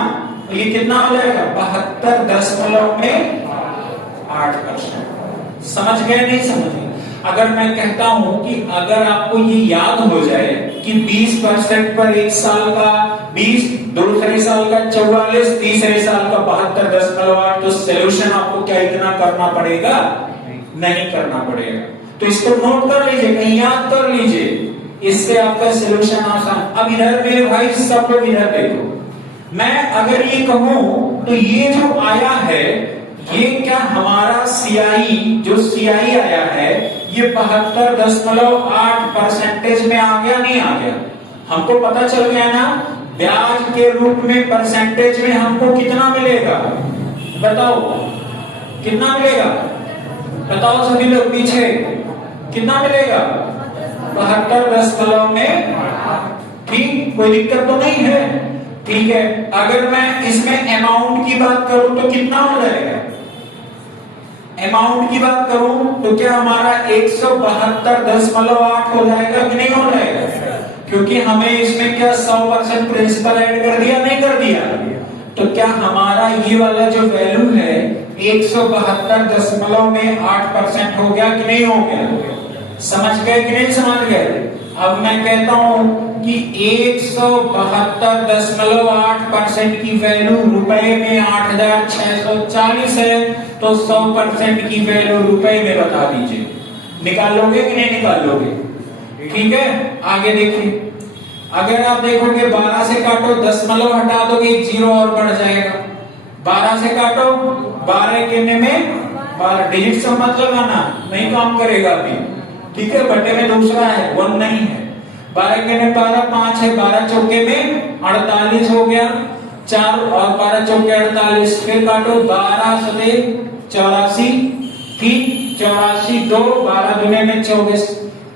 तो ये कितना हो जाएगा 72.8%। समझ गए नहीं समझ गए। अगर मैं कहता हूं कि अगर आपको ये याद हो जाए कि 20% पर 1 साल का 20, दूसरे साल का 44, तीसरे साल का 72.8, तो सोल्यूशन आपको क्या इतना करना पड़ेगा, नहीं करना पड़ेगा। तो इसको नोट कर लीजिए, कहीं याद कर लीजिए, इससे आपका सोल्यूशन आसान। अब इधर मेरे भाई सब लोग इधर देखो, मैं अगर ये कहूं तो ये जो आया है ये क्या हमारा CI, जो CI आया है ये 72.8% में आ गया, नहीं आ गया। हमको पता चल गया ना ब्याज के रूप में परसेंटेज में हमको कितना मिलेगा, बताओ कितना मिलेगा, बताओ सभी लोग पीछे कितना मिलेगा 72 में, ठीक। कोई दिक्कत तो नहीं है, ठीक है। अगर मैं इसमें अमाउंट की बात करूं तो कितना हो जाएगा, अमाउंट की बात करूं तो क्या हमारा 172.8 हो जाएगा कि नहीं हो जाएगा, क्योंकि हमें इसमें क्या 100% प्रिंसिपल ऐड कर दिया, नहीं कर दिया? तो क्या हमारा ये वाला जो वैल्यू है 172.8% हो गया कि नहीं हो गया? समझ गए कि नहीं समझ गए? अब मैं कहता हूं कि 172.8% की वैल्यू रुपए में 8640 है, तो 100% की वैल्यू रुपए में बता दीजिए। निकाल लोगे कि नहीं निकाल लोगे? ठीक है, आगे देखिए। अगर आप देखोगे 12 से काटो, दशमलव हटा दोगे, एक जीरो और बढ़ जाएगा। 12 से काटो, 12 कहने में 12 डिजिट से मत लगाना, नहीं काम करेगा अभी। ठीक है, बटे में दूसरा है, 1 नहीं है। 12 कहने 12, 5 है, 12 चौके में 48 हो गया, 4 और 12 चौके 48। फिर काटो, 12 सते 84, ठीक, 84 2, 12 दुने में 24,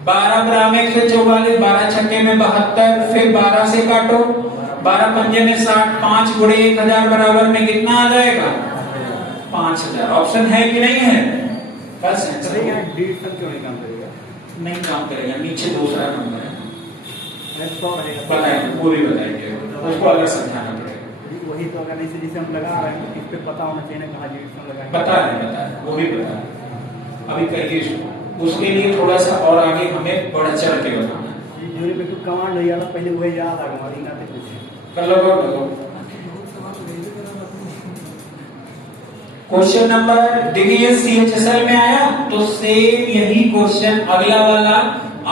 12 ग्राम 144, 12 छक्के में 72, फिर 12 से काटो, 12 पंजे में 60, 5 गुणे 1000 बराबर में कितना आ जाएगा? 5000। ऑप्शन है कि नहीं है? बस डिजिटल क्यों नहीं काम करेगा? नहीं काम करेगा, नीचे दूसरा नंबर है, 100 रहेगा। बताएंगे, वो भी बताएंगे, उसको अलग समझाना पड़ेगा। वही तो अगर नहीं जिसे हम लगा रहे हैं, इस पे पता होना चाहिए ना कहाँ डिजिटल लगाएंगे। बता रहे, वो भी बता रहे। अभी करिए इसको, उसके लिए थोड़ा सा और आगे हमें बढ़ चढ़ के बताना है। जो पे कुछ कमांड नहीं आता, पहले वही याद आ गया, हमारी ना कुछ कर लो। क्वेश्चन नंबर देखिए, CHSL में आया तो सेम यही क्वेश्चन अगला वाला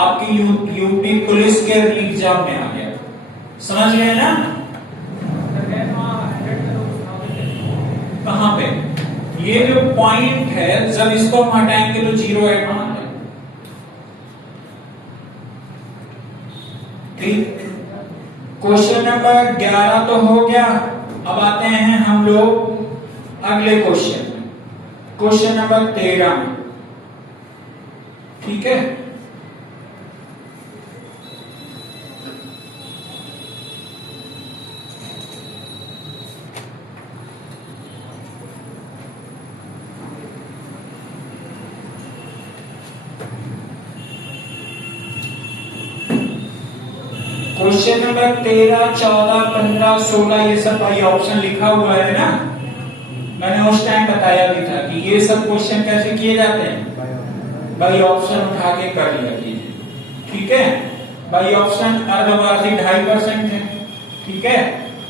आपकी यूपी पुलिस के एग्जाम में आ गया। समझ गए ना? कहां पे ये जो पॉइंट है, जब इसको हम हटाएंगे तो जीरो ऐड होना है। ठीक, क्वेश्चन नंबर 11 तो हो गया। अब आते हैं हम लोग अगले क्वेश्चन, क्वेश्चन नंबर 13 में। ठीक है, क्वेश्चन नंबर 13, 14, 15, 16 ये सब भाई ऑप्शन लिखा हुआ है ना। मैंने उस टाइम बताया भी था कि ये सब क्वेश्चन कैसे किए जाते हैं भाई, ऑप्शन उठा के कर लिया कीजिए। ठीक है भाई, ऑप्शन अर्धवार्षिक 2.5% है। ठीक है,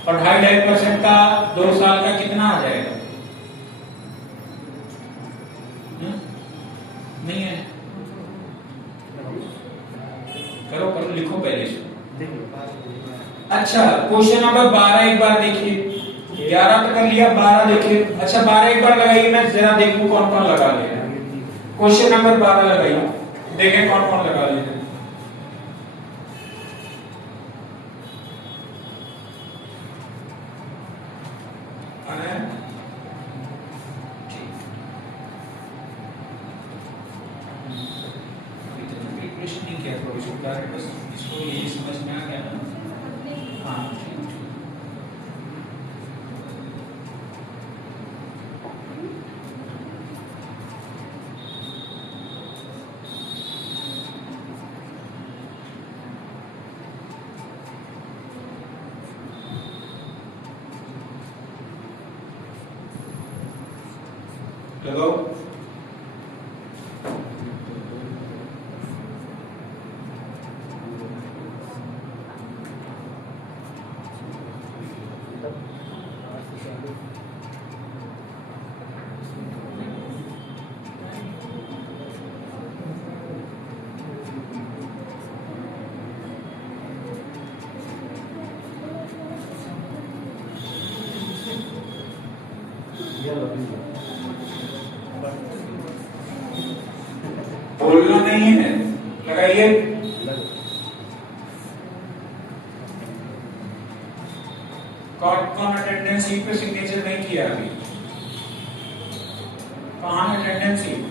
और 2.5% का 2 साल का कितना आ जाएगा? नहीं है, करो करो, लिखो पहले से। अच्छा, क्वेश्चन नंबर 12 एक बार देखिए। 11 तो कर लिया, 12 देखिए। अच्छा, 12 एक बार लगाइए, मैं जरा देखूं कौन कौन लगा ले। क्वेश्चन नंबर 12 लगाइए, देखें कौन कौन लगा ले। नहीं किया तो बस इसको यही समझ में आ गया ना। हाँ, लगाओ। बोलना नहीं है, लगाइए। कौन अटेंडेंस शीट पे सिग्नेचर नहीं किया अभी? कहाँ है अटेंडेंस शीट?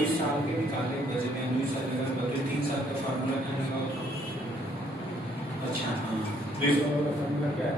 इस साल के निकाले बजट में 2 साल लगा, बल्कि 3 साल का फार्मूला क्या लगा? अच्छा हाँ, 200 वाला फार्मूला क्या है?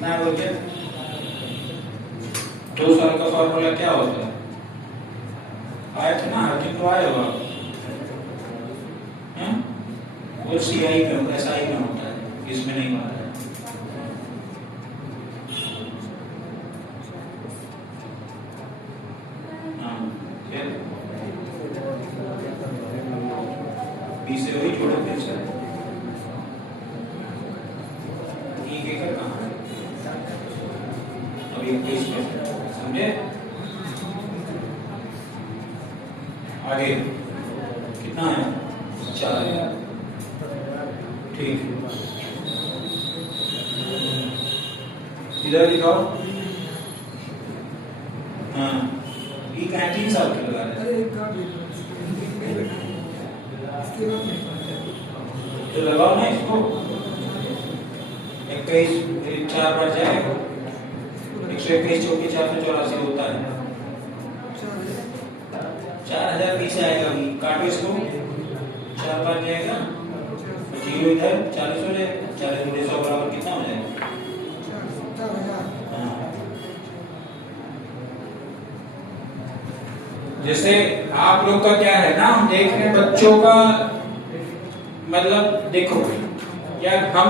कितना बोलिए? 2 साल का फॉर्मूला क्या होता है? आया था ना, हर तो आया होगा। वो सीआई में होता है, एसआई में होता है, इसमें नहीं होता है। से वही छोड़ देते हैं। ठीक है कर कहां अब एक केस में समझे? आगे कितना है? 4 ठीक है। इधर दिखाओ। हाँ ये 3 साल के लगा रहे तो लगाओ ना इसको। 21 4 बार जाएगा, 121 चौकी 484 होता है। 4020 आएगा अभी, काटो इसको। 4 बार जाएगा, 0 इधर 40 हो जाएगा। 40 गुणे 100 बराबर कितना हो जाएगा? जैसे आप लोग का क्या है ना, हम देख रहे हैं बच्चों का, मतलब देखो यार, हम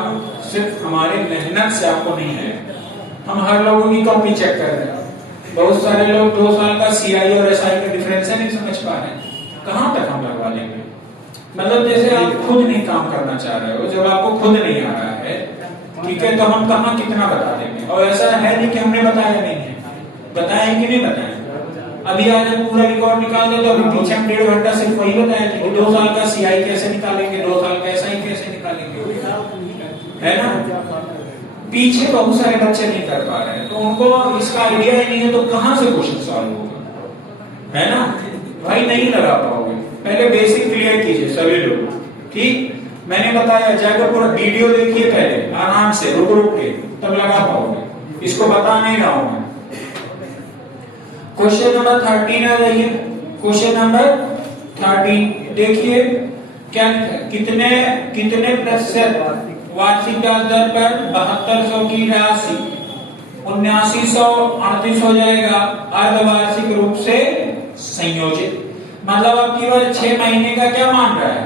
सिर्फ हमारे मेहनत से आपको नहीं है, हम हर लोगों की कॉपी चेक कर रहे हैं। बहुत सारे लोग 2 साल का सीआई और एसआई का डिफरेंस है नहीं समझ पा रहे हैं, कहां तक हम लगवा लेंगे? मतलब जैसे आप खुद नहीं काम करना चाह रहे हो, जब आपको खुद नहीं आ रहा है, ठीक है, तो हम कहां कितना बता देंगे? और ऐसा है नहीं कि हमने बताया नहीं है, बताया कि नहीं बताया। अभी आज हम पूरा रिकॉर्ड निकाल दे तो अभी पीछे हम 1.5 घंटा सिर्फ वही बताया था कि 2 साल का सीआई कैसे निकालेंगे, 2 साल का एसआई कैसे निकालेंगे, है ना? पीछे बहुत सारे बच्चे नहीं कर पा रहे हैं, तो उनको इसका आइडिया ही नहीं है, तो कहां से क्वेश्चन सॉल्व होगा, है ना भाई? नहीं लगा पाओगे। पहले बेसिक क्लियर कीजिए सभी लोग, ठीक? मैंने बताया जाकर पूरा वीडियो देखिए पहले आराम से, रुक रुक के, तब लगा पाओगे। इसको बता नहीं रहा हूं मैं। क्वेश्चन नंबर 13 आ जाइए। क्वेश्चन नंबर 13 देखिए क्या, कितने प्रतिशत वार्षिक ब्याज दर पर 7200 की राशि 7938 हो जाएगा अर्धवार्षिक रूप से संयोजित। मतलब आपकी बार 6 महीने का क्या मान रहा है?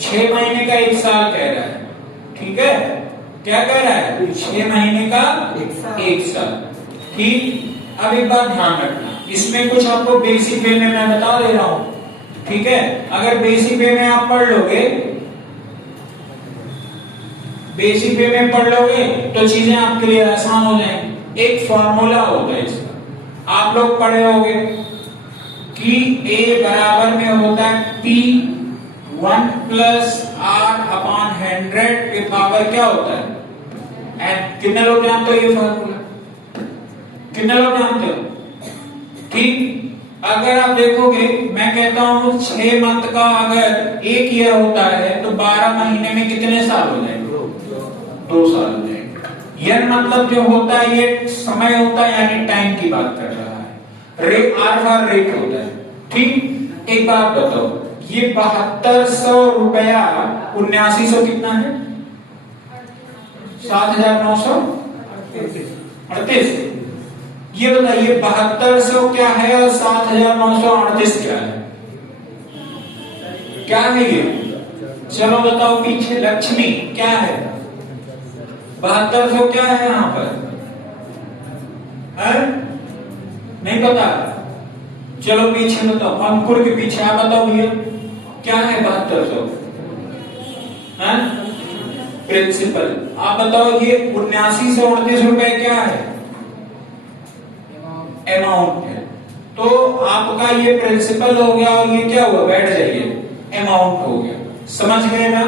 6 महीने का 1 साल कह रहा है, ठीक है? क्या कह रहा है? 6 महीने का 1 साल, ठीक? अब एक बात ध्यान रखना, इसमें कुछ आपको बेसिक वे में मैं बता दे रहा हूं, ठीक है? अगर बेसिक वे में आप पढ़ लोगे, बेसिक वे में पढ़ लोगे तो चीजें आपके लिए आसान हो जाएंगी। एक फॉर्मूला होता है इसका, आप लोग पढ़े होंगे कि A बराबर में होता है P 1 प्लस R/100 के पावर क्या होता है? एन। कितने लोग जानते हो ये फॉर्मूला? कितने लोग जानते हो? ठीक। अगर आप देखोगे, मैं कहता हूं 6 मंथ का अगर 1 ईयर होता है तो 12 महीने में कितने साल हो जाएंगे? 2 साल हो जाएंगे। यह मतलब जो होता है ये समय होता है, यानी टाइम की बात कर रहा है। रेट आर रेट होता है, ठीक? एक बात बताओ, ये 7200 रुपया 7900 कितना है? 7938। ये बताइए 7200 क्या है और 7938 क्या है? क्या है ये? चलो बताओ पीछे, लक्ष्मी क्या है? 7200 क्या है यहां पर? है? नहीं पता? चलो पीछे बताओ, अंकुर के पीछे आप बताओ भैया क्या है 7200? है प्रिंसिपल, आप बताओ ये 7938 रुपए क्या है? अमाउंट है। तो आपका ये प्रिंसिपल हो गया और ये क्या हुआ? बैठ जाइए, अमाउंट हो गया। समझ गए ना?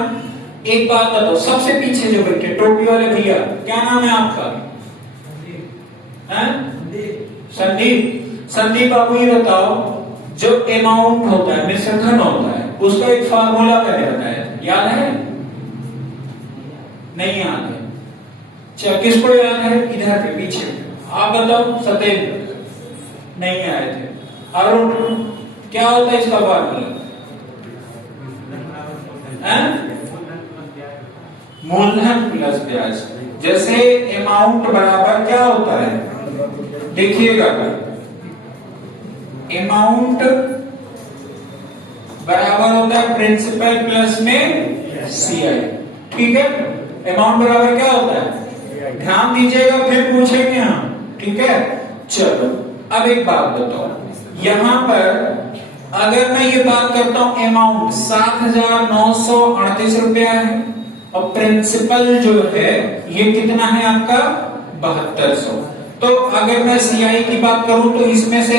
एक बात बताओ, सबसे पीछे जो बैठे टोपी वाले भैया, क्या नाम है आपका? संदीप। संदीप बाबू ये बताओ, जो अमाउंट होता है, मिश्रधन होता है, उसका एक फार्मूला मैंने बताया, याद है? नहीं याद है? चल किसको याद है? इधर के पीछे आप बताओ। सत्येंद्र नहीं आए थे। अरुण, क्या होता है इसका फार्मूला? मूलधन प्लस ब्याज। जैसे अमाउंट बराबर क्या होता है, देखिएगा, अमाउंट बराबर होता है प्रिंसिपल प्लस में सीआई। ठीक है, अमाउंट बराबर क्या होता है, ध्यान दीजिएगा, फिर पूछेंगे हम। ठीक है, चलो अब एक बात बताओ, यहां पर अगर मैं ये बात करता हूं अमाउंट 7,938 रुपया है और प्रिंसिपल जो है ये कितना है आपका 7200। तो अगर मैं सीआई की बात करूं तो इसमें से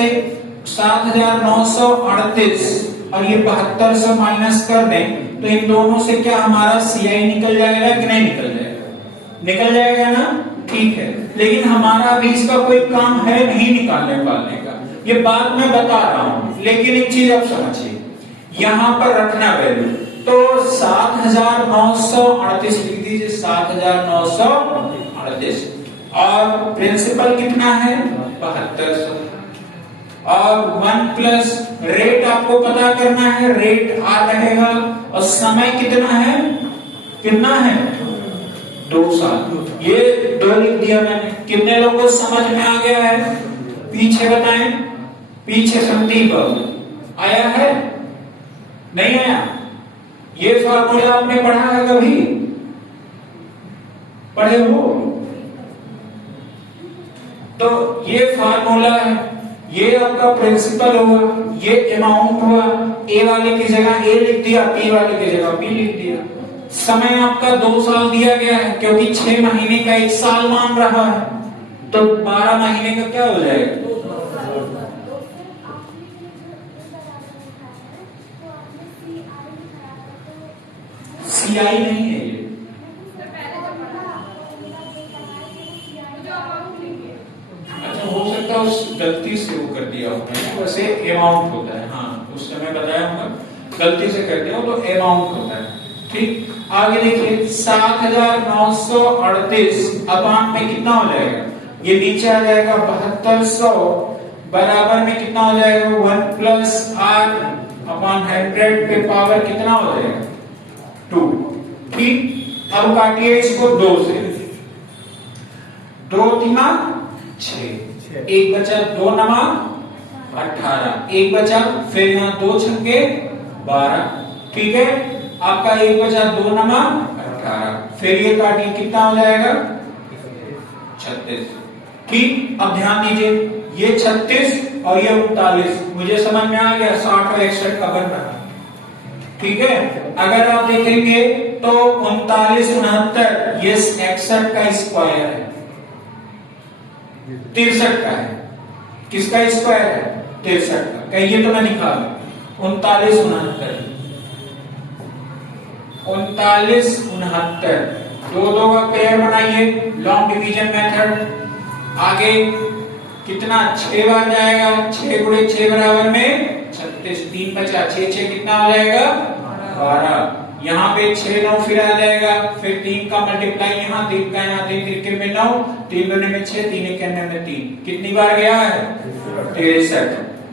7,938 और ये 7200 माइनस कर दें तो इन दोनों से क्या हमारा सीआई निकल जाएगा कि नहीं निकल जाएगा, निकल जाएगा ना। ठीक है, लेकिन हमारा अभी इसका कोई काम है नहीं निकालने वालने का, ये बात मैं बता रहा हूं, लेकिन एक चीज आप समझिए, यहां पर रखना वैल्यू, तो 7,938 लिख दीजिए, 7,938 और प्रिंसिपल कितना है 7200 और 1 प्लस रेट आपको पता करना है, रेट आ रहेगा और समय कितना है, कितना है 2 साल, ये 2 लिख दिया मैंने। कितने लोगों को समझ में आ गया है, पीछे बताएं, पीछे संदीप आया है नहीं आया, ये फॉर्मूला आपने पढ़ा है कभी, पढ़े हो, तो ये फॉर्मूला है, ये आपका प्रिंसिपल हुआ, ये अमाउंट हुआ, ए वाले की जगह ए लिख दिया, बी वाले की जगह बी लिख दिया। समय आपका 2 साल दिया गया है क्योंकि 6 महीने का 1 साल मान रहा है, तो 12 महीने का क्या हो जाएगा, सीआई नहीं है ये, अच्छा हो सकता है उस गलती से वो कर दिया हो, वैसे अमाउंट होता है, हाँ उस समय बताया होगा, गलती से कर दिया हो तो अमाउंट होता है। ठीक, आगे देखिए 7,938 अपान में कितना हो जाएगा, ये नीचे आ जाएगा 7200 बराबर में कितना हो जाएगा 1 प्लस आर अपॉन 100 पे पावर कितना हो जाएगा 2। ठीक, अब काटिए इसको 2 से, 2 तीना 6, 1 बचा 2 नमा 18, 1 बचा, फिर यहाँ 2 छक्के 12। ठीक है, आपका 1 बचा 2 नमा 18, फिर ये काटिए कितना हो जाएगा 36। ठीक, अब ध्यान दीजिए, ये 36 और ये 39 मुझे समझ में आ गया, 60 और 61 का बन रहा। ठीक है, अगर आप देखेंगे तो 39 69 ये 61 का स्क्वायर है, 63 का है, किसका स्क्वायर है 63 का, कहिए तो मैं लिखा 39 69 39 69, 2 का पेयर बनाइए, लॉन्ग डिवीजन मेथड, आगे कितना 6 बार जाएगा, 6 गुणे 6 बराबर में 36, 3 बचा 6 6 कितना हो जाएगा 12, यहाँ पे 6 9 फिर आ जाएगा, फिर 3 का मल्टीप्लाई यहाँ, 3 का यहाँ, 3 3 में 9, 3 दूनी में 6, 3 91 में 3, कितनी बार गया है 63।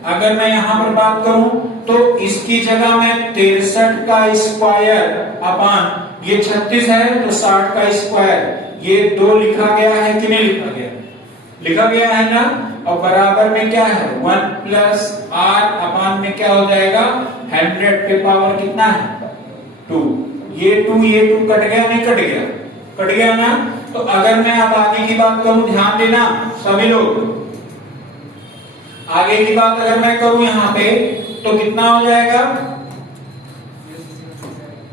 अगर मैं यहाँ पर बात करूं तो इसकी जगह में 63 का स्क्वायर अपान ये 36 है तो 60 का स्क्वायर, ये 2 लिखा गया है कि नहीं लिखा गया, लिखा गया है ना, और बराबर में क्या है 1 प्लस आर अपान में क्या हो जाएगा 100 पे पावर कितना है 2, ये 2 कट गया नहीं कट गया, कट गया ना। तो अगर मैं अब आगे की बात करूं, ध्यान देना सभी लोग, आगे की बात अगर मैं करूं यहाँ पे तो कितना हो जाएगा,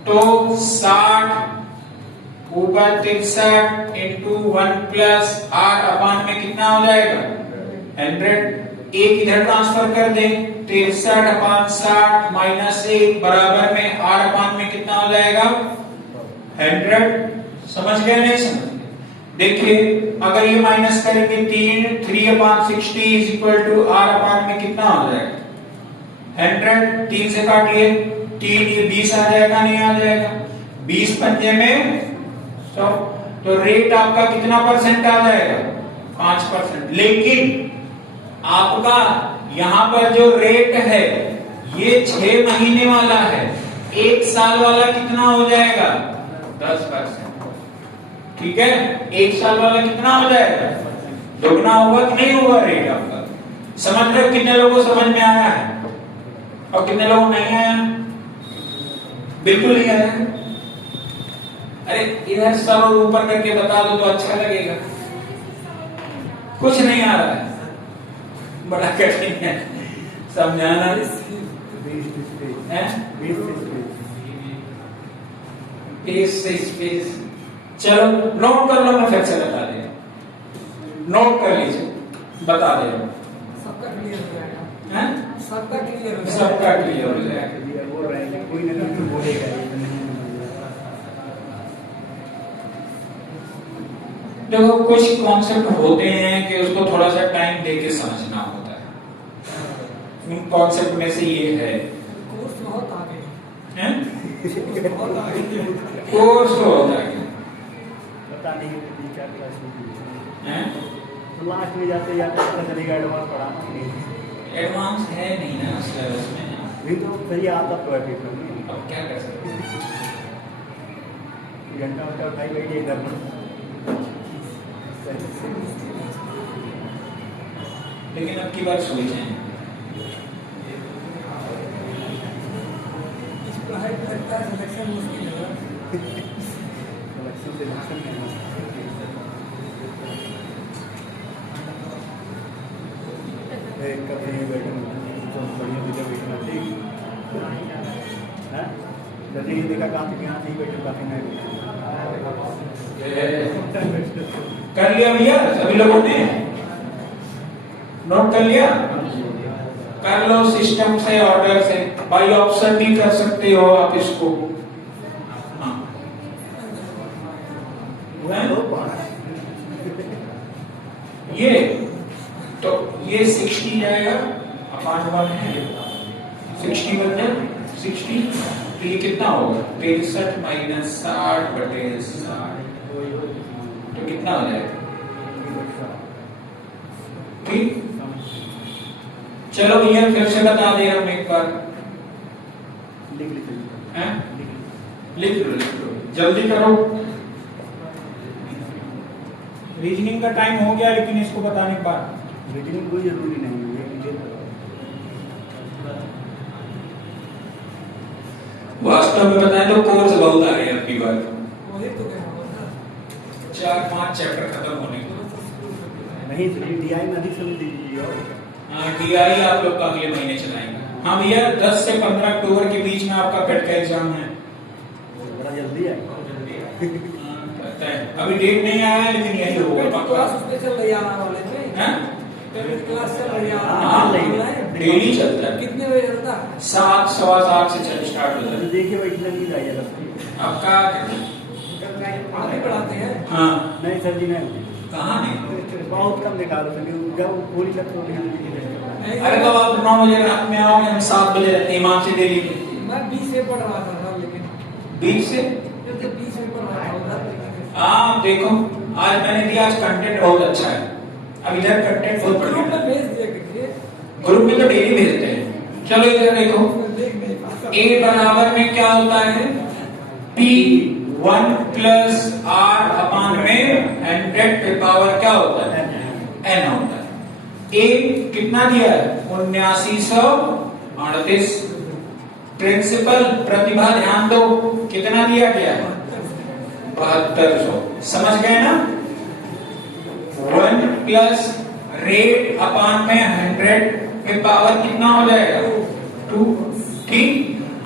तो 60 ऊपर 63 इंटू 1 प्लस आर अपान में कितना हो जाएगा 100, एक इधर ट्रांसफर कर दें, 63 अपान 60 माइनस 1 बराबर में आर अपान में कितना हो जाएगा 100। समझ गए नहीं समझ? देखिए अगर ये माइनस करेंगे 3 अपान 60 is equal to R upon में कितना हो जाएगा 100, 3 से काटिए 3, ये 20 आ जाएगा नहीं आ जाएगा, 20 पंजे में 100, तो रेट आपका कितना परसेंट आ जाएगा 5%। लेकिन आपका यहाँ पर जो रेट है ये 6 महीने वाला है, 1 साल वाला कितना हो जाएगा 10%। ठीक है, 1 साल वाला कितना हो जाएगा, दोगुना होगा कि नहीं होगा रेट आपका। समझ रहे हो? कितने लोगों को समझ में आया है और कितने लोगों को नहीं आया? बिल्कुल नहीं आया। अरे इधर सर ऊपर करके बता दो तो अच्छा लगेगा। कुछ नहीं आ रहा है, बड़ा कठिन है समझाना है। स्पेस चलो नोट कर लो, मैं फिर से बता दे, नोट कर लीजिए, बता दे रहा हूं। सबका क्लियर हो जाएगा, हैं? सबका क्लियर हो जाएगा, सबका क्लियर हो जाएगा। बोल रहे हैं कोई ना कोई बोलेगा ये तो नहीं। देखो कुछ कॉन्सेप्ट होते हैं कि उसको थोड़ा सा टाइम देके समझना होता है। उन कॉन्सेप्ट में से ये है, कोर्स बहुत आगे हैं? बहुत आगे कोर्स होता है, पता नहीं है क्या क्लास में हैं? तो लास्ट में जाते जाते पता चलेगा एडवांस पढ़ाना नहीं। एडवांस है नहीं ना सिलेबस में, नहीं तो सही आता तो है पेपर में। अब क्या कर सकते हैं। घंटा घंटा उठाई बैठिए इधर में। लेकिन अब की बार सोचें, इस पढ़ाई पे लगता है सिलेक्शन मुश्किल है। सिलेक्शन में कभी नहीं बैठे तो बढ़िया जगह बैठना ठीक है। जैसे ये देखा काफी यहाँ नहीं बैठे काफी नहीं कर लिया भैया सभी लोगों ने, नोट कर लिया? कर लो सिस्टम से, ऑर्डर से, बाई ऑप्शन भी कर सकते हो आप इसको। हाँ। ये तो ये 60 जाएगा अपान 1 है, 60 बन जाए 60, तो ये कितना होगा 63 माइनस 60 बटे 60, तो कितना हो जाएगा? ठीक, चलो भैया फिर से बता दे हम एक बार, लिख लो जल्दी करो। रीजनिंग का टाइम हो गया, लेकिन इसको बताने के बाद रीजनिंग कोई जरूरी नहीं है। वास्तव में बताएं तो कोर्स बहुत आ रहे हैं आपकी बार, वही तो कह रहा हूँ ना। 4-5 चैप्टर खत्म होने को। नहीं डीआई में अधिक समय दीजिए। हाँ डीआई आप लोग का अगले महीने चलाएंगे। हाँ भैया 10 से 15 अक्टूबर के बीच में आपका पेट का एग्जाम है। बड़ा जल्दी है। लगता है अभी डेट नहीं आया है, लेकिन यही होगा पक्का। क्लास उस पे चल रही है आना वाले में। हैं? क्लास चल रही है। हाँ डेली चलता है, कितने बजे चलता है? 7 सवा 7 से चल स्टार्ट होता है। देखिए बैठने नहीं जाइए आपका आगे पढ़ाते हैं। हाँ नहीं सर जी नहीं कहाँ नहीं, बहुत कम दिखा रहे थे जब पूरी तक तो नहीं। अरे कब आप 9 बजे रात में आओगे, हम 7 बजे रहते हैं इमाम से डेली में। मैं 20 से पढ़ रहा था लेकिन 20 से 20 में पढ़ रहा था। हाँ देखो आज मैंने दिया, आज कंटेंट बहुत अच्छा है। अब इधर कंटेंट बहुत ग्रुप बढ़िया में है, भेज दिया कीजिए। ग्रुप में तो डेली भेजते हैं। चलो इधर देखो, देख नहीं पाता। A बराबर में क्या होता है, P1 प्लस R अपान में 100 पे पावर क्या होता है, N होता है। A कितना दिया है, 7938। प्रिंसिपल प्रतिभा ध्यान दो, कितना दिया गया है, 7200। समझ गए ना? 1 प्लस रेट अपान में 100 पे पावर कितना हो जाएगा, 2। ठीक,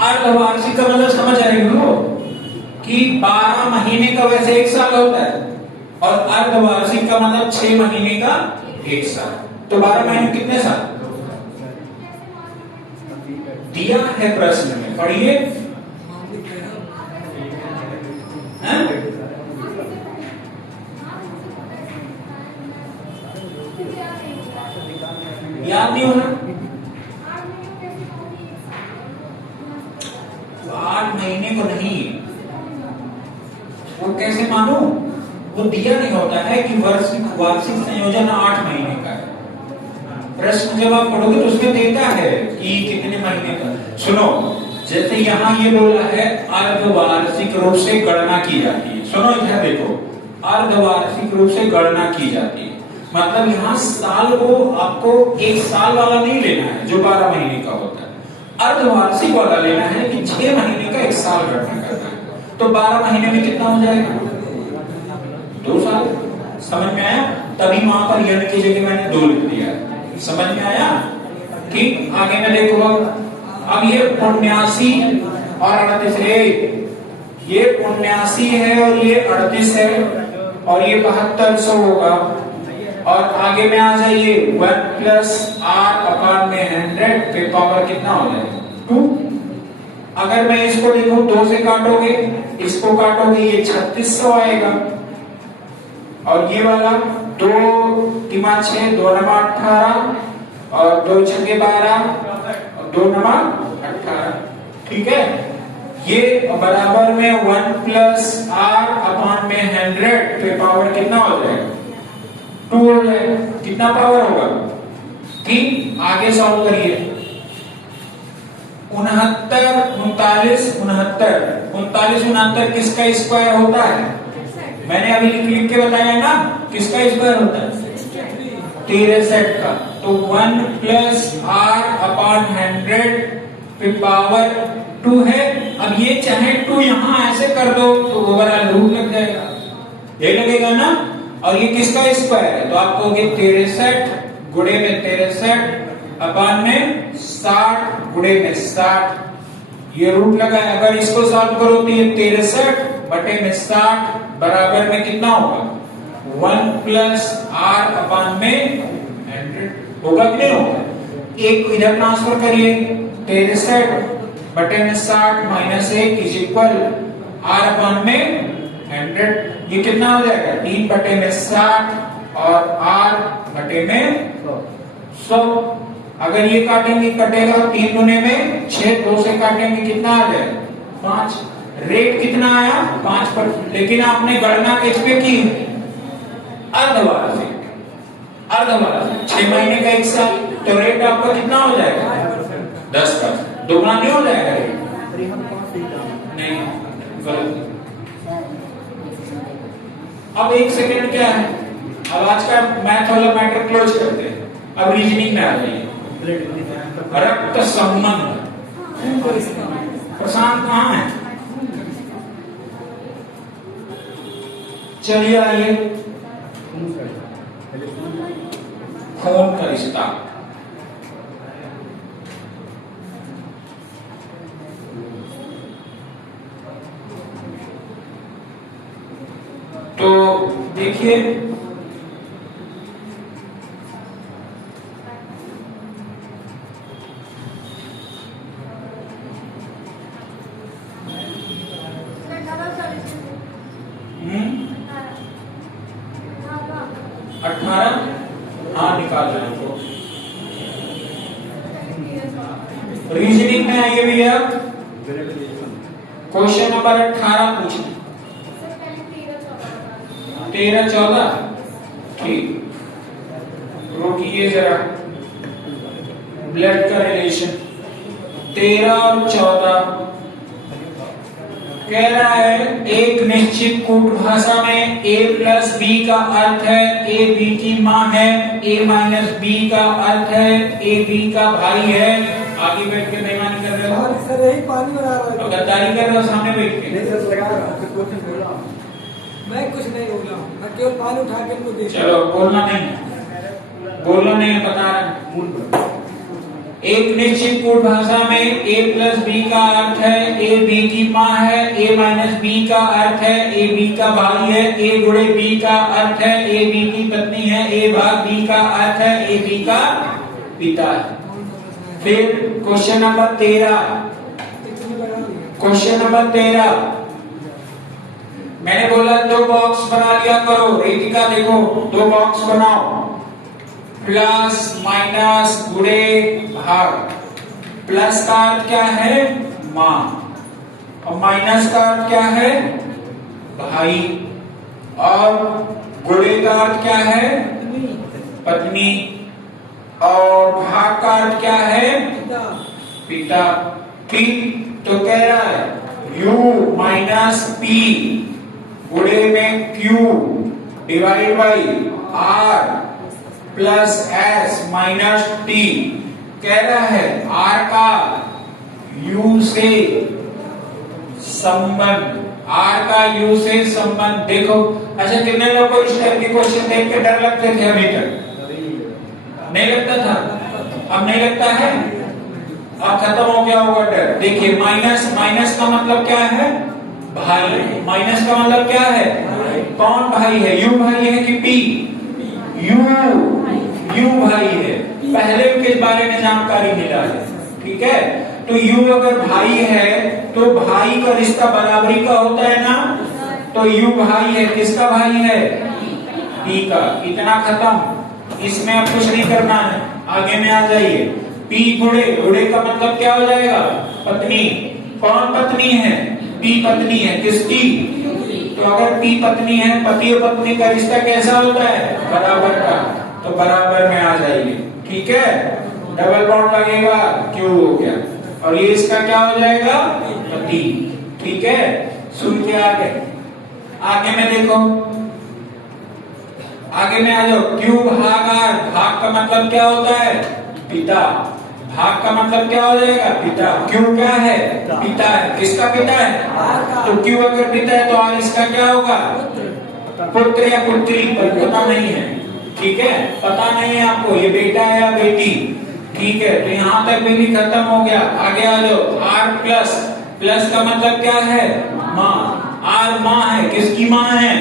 अर्धवार्षिक का मतलब समझ रहे हो कि 12 महीने का वैसे 1 साल होता है, और अर्धवार्षिक का मतलब 6 महीने का 1 साल। तो 12 महीने कितने साल दिया है प्रश्न में, पढ़िए। याद नहीं हो रहा? 8 महीने को नहीं, वो कैसे मानो, वो दिया नहीं होता है कि वार्षिक संयोजन 8 महीने का है। प्रश्न जब आप पढ़ोगे तो उसमें देता है कि कितने महीने का। सुनो, जैसे यहाँ ये बोला है अर्धवार्षिक रूप से गणना की जाती है। सुनो इधर देखो, अर्धवार्षिक रूप से गणना की जाती है। मतलब यहाँ साल को आपको एक साल वाला नहीं लेना है जो 12 महीने का होता है, अर्धवार्षिक वाला लेना है कि 6 महीने का एक साल गणना करना है। तो 12 महीने में कितना हो जाएगा? 2 साल। समझ में आया? तभी वहां पर यन की जगह मैंने 2 लिख दिया। समझ में आया? ठीक। आगे में देखो, अब ये 79 और 38, ये 79 है और ये 38 है और ये 7200 होगा। और आगे में आ जाइए 1 प्लस आर अपॉन में 100 पे पावर कितना हो जाएगा? 2। अगर मैं इसको देखूं 2 से काटोगे, इसको काटोगे, ये 3600 आएगा। और ये वाला 2 तिमा 6, 2 नमा 18 और 2 छक्के 12 और 2 नमा 18। ठीक है। ये बराबर में 1 प्लस आर अपॉन में 100 पे पावर कितना हो जाएगा? 2 हो जाएगा। कितना पावर होगा? 3। आगे सॉल्व करिए। 69, 69 किसका स्क्वायर होता है? मैंने अभी लिख के बताया ना, किसका स्क्वायर होता है? 63 का। तो 1 प्लस आर अपॉन 100 पे पावर 2 है। अब ये चाहे 2 यहाँ ऐसे कर दो तो ओवरऑल रूट लग जाएगा, ये लगेगा ना। और ये किसका स्क्वायर है? तो आप कहोगे 63 गुणे में 63 अपॉन में 60 गुणे में 60, ये रूट लगा है। अगर इसको सॉल्व करो तो ये 63 बटे में 60 बराबर में कितना होगा? 1 प्लस आर अपॉन में 100 होगा कि नहीं होगा? एक इधर ट्रांसफर करिए, 63 बटे में 60 minus 1 is equal R upon में 100। ये कितना हो जाएगा? 3 बटे में 60 और आर बटे में 100। अगर ये काटेंगे कटेगा, 3 गुने में 6, 2 से काटेंगे कितना आ जाएगा? 5। रेट कितना आया? 5%। लेकिन आपने गणना किस पे की? अर्धवार्षिक। 6 महीने का एक साल, तो रेट आपका कितना हो जाएगा? 10%। दोगुना नहीं हो जाएगा रेट? नहीं, गलत। अब 1 सेकेंड क्या है? अब आज का मैथ वाला मैटर क्लोज करते हैं। अब रीजनिंग में आ जाइए। रक्त संबंध। प्रशांत कहाँ है? चलिए आइए, खून का रिश्ता। तो देखिए, निकाल रहे हैं। रीजनिंग में आइए भैया, क्वेश्चन नंबर 18 पूछिए। 13, 14, ठीक। रुकिए जरा, ब्लड का रिलेशन 13 और 14 कह रहा है, एक निश्चित कूट भाषा में a प्लस बी का अर्थ है a b की माँ है, a माइनस बी का अर्थ है a b का भाई है। आगे बैठ के बेईमानी कर रहे हो, सर यही पानी बना रहा है, गद्दारी कर रहे हो सामने बैठ के। मैं कुछ नहीं बोला, मैं केवल पानी उठा के इनको दे। चलो बोलना नहीं, बता रहे। एक निश्चित कूट भाषा में a प्लस बी का अर्थ है a b की माँ है, a माइनस बी का अर्थ है a b का भाई है, a गुणे b का अर्थ है a b की पत्नी है, a भाग b का अर्थ है a b का पिता है। फिर क्वेश्चन नंबर 13, मैंने बोला 2 बॉक्स बना लिया करो। रेतिका देखो, 2 बॉक्स बनाओ, प्लस माइनस गुणे भाग। प्लस का अर्थ क्या है? माँ, और माइनस का अर्थ क्या है? भाई, और गुणे का अर्थ क्या है? पत्नी, और भाग का अर्थ क्या है? पिता। ठीक, तो कह रहा है u माइनस p गुणे में q divide by R plus S minus T. कह रहा है आर का यू से संबंध, आर का यू से संबंध। देखो अच्छा, कितने लोग को इस टाइप के क्वेश्चन देख के डर लगते थे अभी तक? नहीं लगता था, अब नहीं लगता है, अब खत्म हो गया होगा डर। देखिए माइनस, माइनस का मतलब क्या है? भाई। माइनस का मतलब क्या है? कौन भाई है? यू भाई है कि पी? यू भाई है। पहले के बारे में जानकारी मिला है, ठीक है। तो यू अगर भाई है तो भाई का रिश्ता बराबरी का होता है ना, तो यू भाई है, किसका भाई है? पी का। इतना खत्म, इसमें अब कुछ नहीं करना है, आगे में आ जाइए। पी गुणे, गुणे का मतलब क्या हो जाएगा? पत्नी। कौन पत्नी है? पी पत्नी है, किसकी? तो अगर पी पत्नी है, पति और पत्नी का रिश्ता कैसा होता है? बराबर का। तो बराबर में आ जाइए, ठीक है। डबल बॉन्ड लगेगा, क्यों हो गया, और ये इसका क्या हो जाएगा? पति, ठीक है। सुन के आगे, आगे में देखो, आगे में आ जाओ। क्यू भाग आर, भाग का मतलब क्या होता है? पिता। भाग का मतलब क्या हो जाएगा? पिता। क्यू क्या है? पिता है। किसका पिता है? तो क्यू अगर पिता है तो आर इसका क्या होगा? पुत्र या पुत्री, पर पता नहीं है, ठीक है। पता नहीं है आपको ये बेटा है या बेटी, ठीक है। तो यहाँ तक भी खत्म हो गया। आगे आ जाओ। आर प्लस, प्लस का मतलब क्या है? माँ। आर माँ है, किसकी माँ है?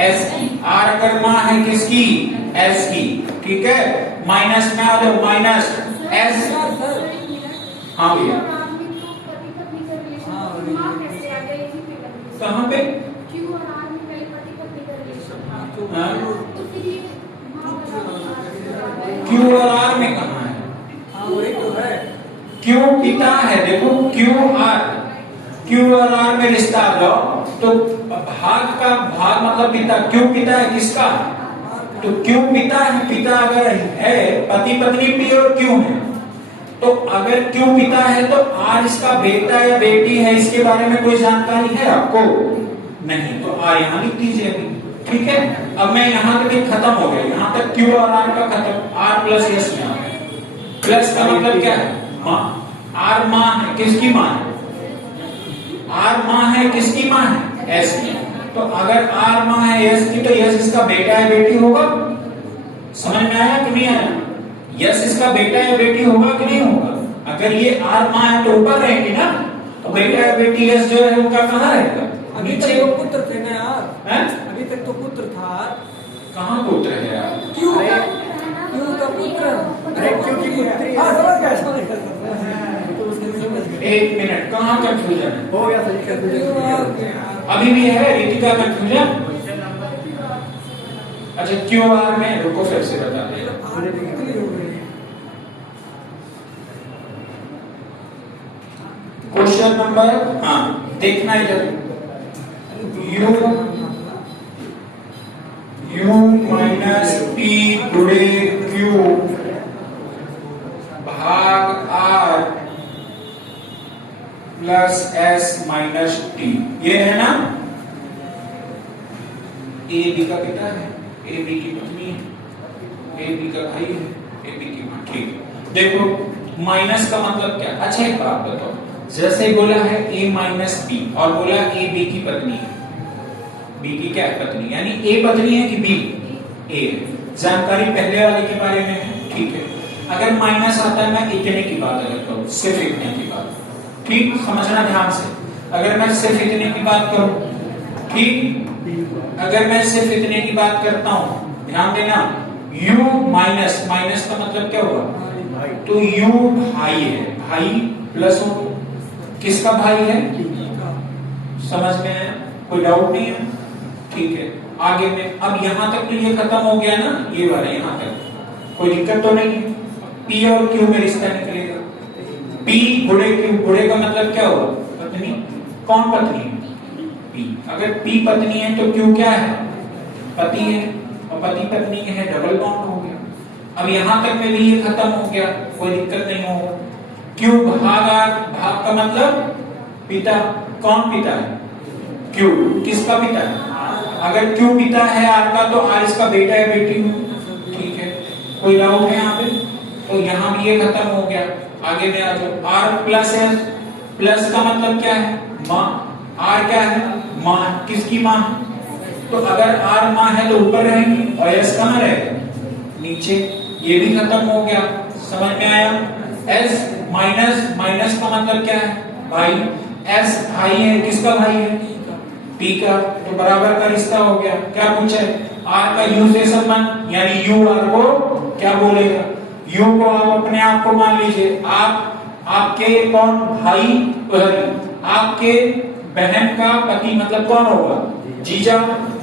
एस की। आर अगर माँ है किसकी? एस की, ठीक है। माइनस में आ जाओ, माइनस एस। हाँ भैया, कहाँ पे? क्यू और आर में कहाँ है? वही तो है। क्यू पिता है, देखो क्यू आर, क्यू और आर में रिश्ता लो तो भाग का भाग मतलब पिता। क्यू पिता है किसका? तो क्यू पिता है। पिता अगर है, पति पत्नी पी और क्यू है, तो अगर क्यू पिता है तो आर इसका बेटा या बेटी है, इसके बारे में कोई जानकारी है आपको? नहीं। तो आर यहाँ लिख दीजिए अभी, ठीक है। अब मैं यहाँ तक खत्म हो गया, यहाँ तक क्यू और आर का खत्म। आर प्लस एस में आ गया। प्लस का मतलब क्या है? माँ। आर माँ है, किसकी माँ है? आर माँ है, किसकी माँ है? एस की। तो अगर आर माँ है एस की, तो यस इसका बेटा है बेटी होगा? समझ में आया कि नहीं आया? यस इसका बेटा या बेटी होगा कि नहीं होगा? अगर ये आर माँ है तो ऊपर रहेगी ना, तो बेटा या बेटी यस जो है उनका कहाँ रहेगा? अभी तक तो पुत्र थे ना यार, हैं? अभी तक तो पुत्र था। कहाँ पुत्र है यार? क्यों? क्यों का पुत्र? अरे क्यों की पुत्री? हाँ समझ गया, समझ गया। एक मिनट, कहाँ कंफ्यूजन है? हो गया सही कर। अभी भी है रीतिका कंफ्यूजन? अच्छा क्यू आर में, रुको फिर से बता दे। क्वेश्चन नंबर, हाँ देखना इधर। यू माइनस पी गुणे क्यू भाग R plus S minus T, ये है ना। ए बी का पिता है, ए बी की पत्नी है, ए बी का भाई है, ए बी की माँ, ठीक। देखो माइनस का मतलब क्या? अच्छा एक बात बताओ, जैसे बोला है ए माइनस बी और बोला ए बी की पत्नी है, बी की क्या है? पत्नी, यानी ए पत्नी है कि बी? ए। जानकारी पहले वाले के बारे में है, ठीक है। अगर माइनस आता है, मैं इतने की बात करता हूँ, सिर्फ इतने की बात, ठीक, समझना ध्यान से। अगर मैं सिर्फ इतने की बात करूं, ठीक, अगर मैं सिर्फ इतने की बात करता हूं, ध्यान देना। u माइनस, माइनस का मतलब क्या होगा? तो u भाई है, भाई प्लस हो, किसका भाई है? समझ में आया? कोई डाउट नहीं है? ठीक है। आगे में अब यहां तक तो ये खत्म हो गया ना, ये वाला यहां तक कोई दिक्कत तो नहीं। p और q में रिश्ता निकलेगा। p गुणे q, गुणे का मतलब क्या होगा? पत्नी। कौन पत्नी? p। अगर p पत्नी है तो q क्या है? पति है, और पति पत्नी है, डबल बॉन्ड हो गया। अब यहां तक में भी ये खत्म हो गया, कोई दिक्कत नहीं होगा। q भाग आर, भाग का मतलब पिता। कौन पिता है? q। किसका पिता है? अगर Q पिता है R का तो R इसका बेटा है बेटी हो, ठीक है। कोई डाउट है यहाँ पे? तो यहाँ भी ये खत्म हो गया। आगे में आ जाओ। R प्लस है, प्लस का मतलब क्या है? माँ। R क्या है? माँ। किसकी माँ? तो अगर R माँ है तो ऊपर रहेंगी और S कहाँ रहेगा? नीचे। ये भी खत्म हो गया। समझ में आया? S माइनस, माइनस का मतलब क्या है? भाई। S भाई है, किसका भाई है? P का। तो बराबर का रिश्ता हो गया। क्या पूछा है? R का U से संबंध, यानी U R को क्या बोलेगा? U को आप अपने आप को मान लीजिए। आपके कौन भाई, आपके बहन का पति मतलब कौन होगा? जीजा।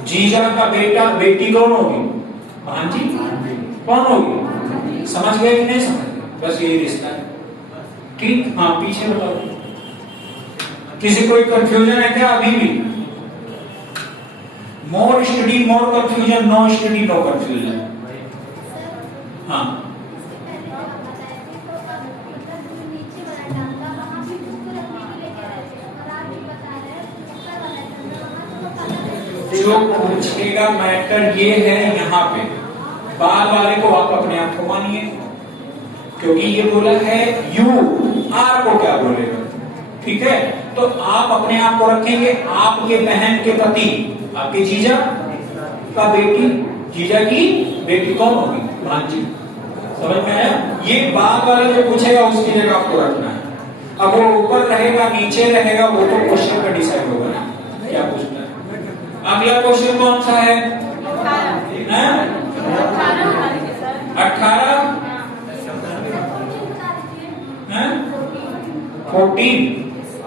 जीजा का बेटा बेटी कौन होगी? भांजी। कौन होगी? समझ गए कि नहीं समझ गए? बस यही रिश्ता है, ठीक। हाँ पीछे बताओ, किसी कोई कंफ्यूजन है क्या अभी भी? More study more confusion, no study no confusion. हाँ जो पूछेगा मैटर ये है यहाँ पे, बाद वाले को आप अपने आप को मानिए, क्योंकि ये बोला है यू, आर को क्या बोलेगा, ठीक है। तो आप अपने आप को रखेंगे, आपके बहन के पति, आपके जीजा का बेटी, जीजा की बेटी कौन होगी? भांजी। समझ में आया? ये बाद वाले जो पूछेगा उसकी जगह आपको रखना है। अब वो ऊपर रहेगा नीचे रहेगा वो तो क्वेश्चन का डिसाइड होगा ना क्या पूछना है। अगला क्वेश्चन कौन सा है? 18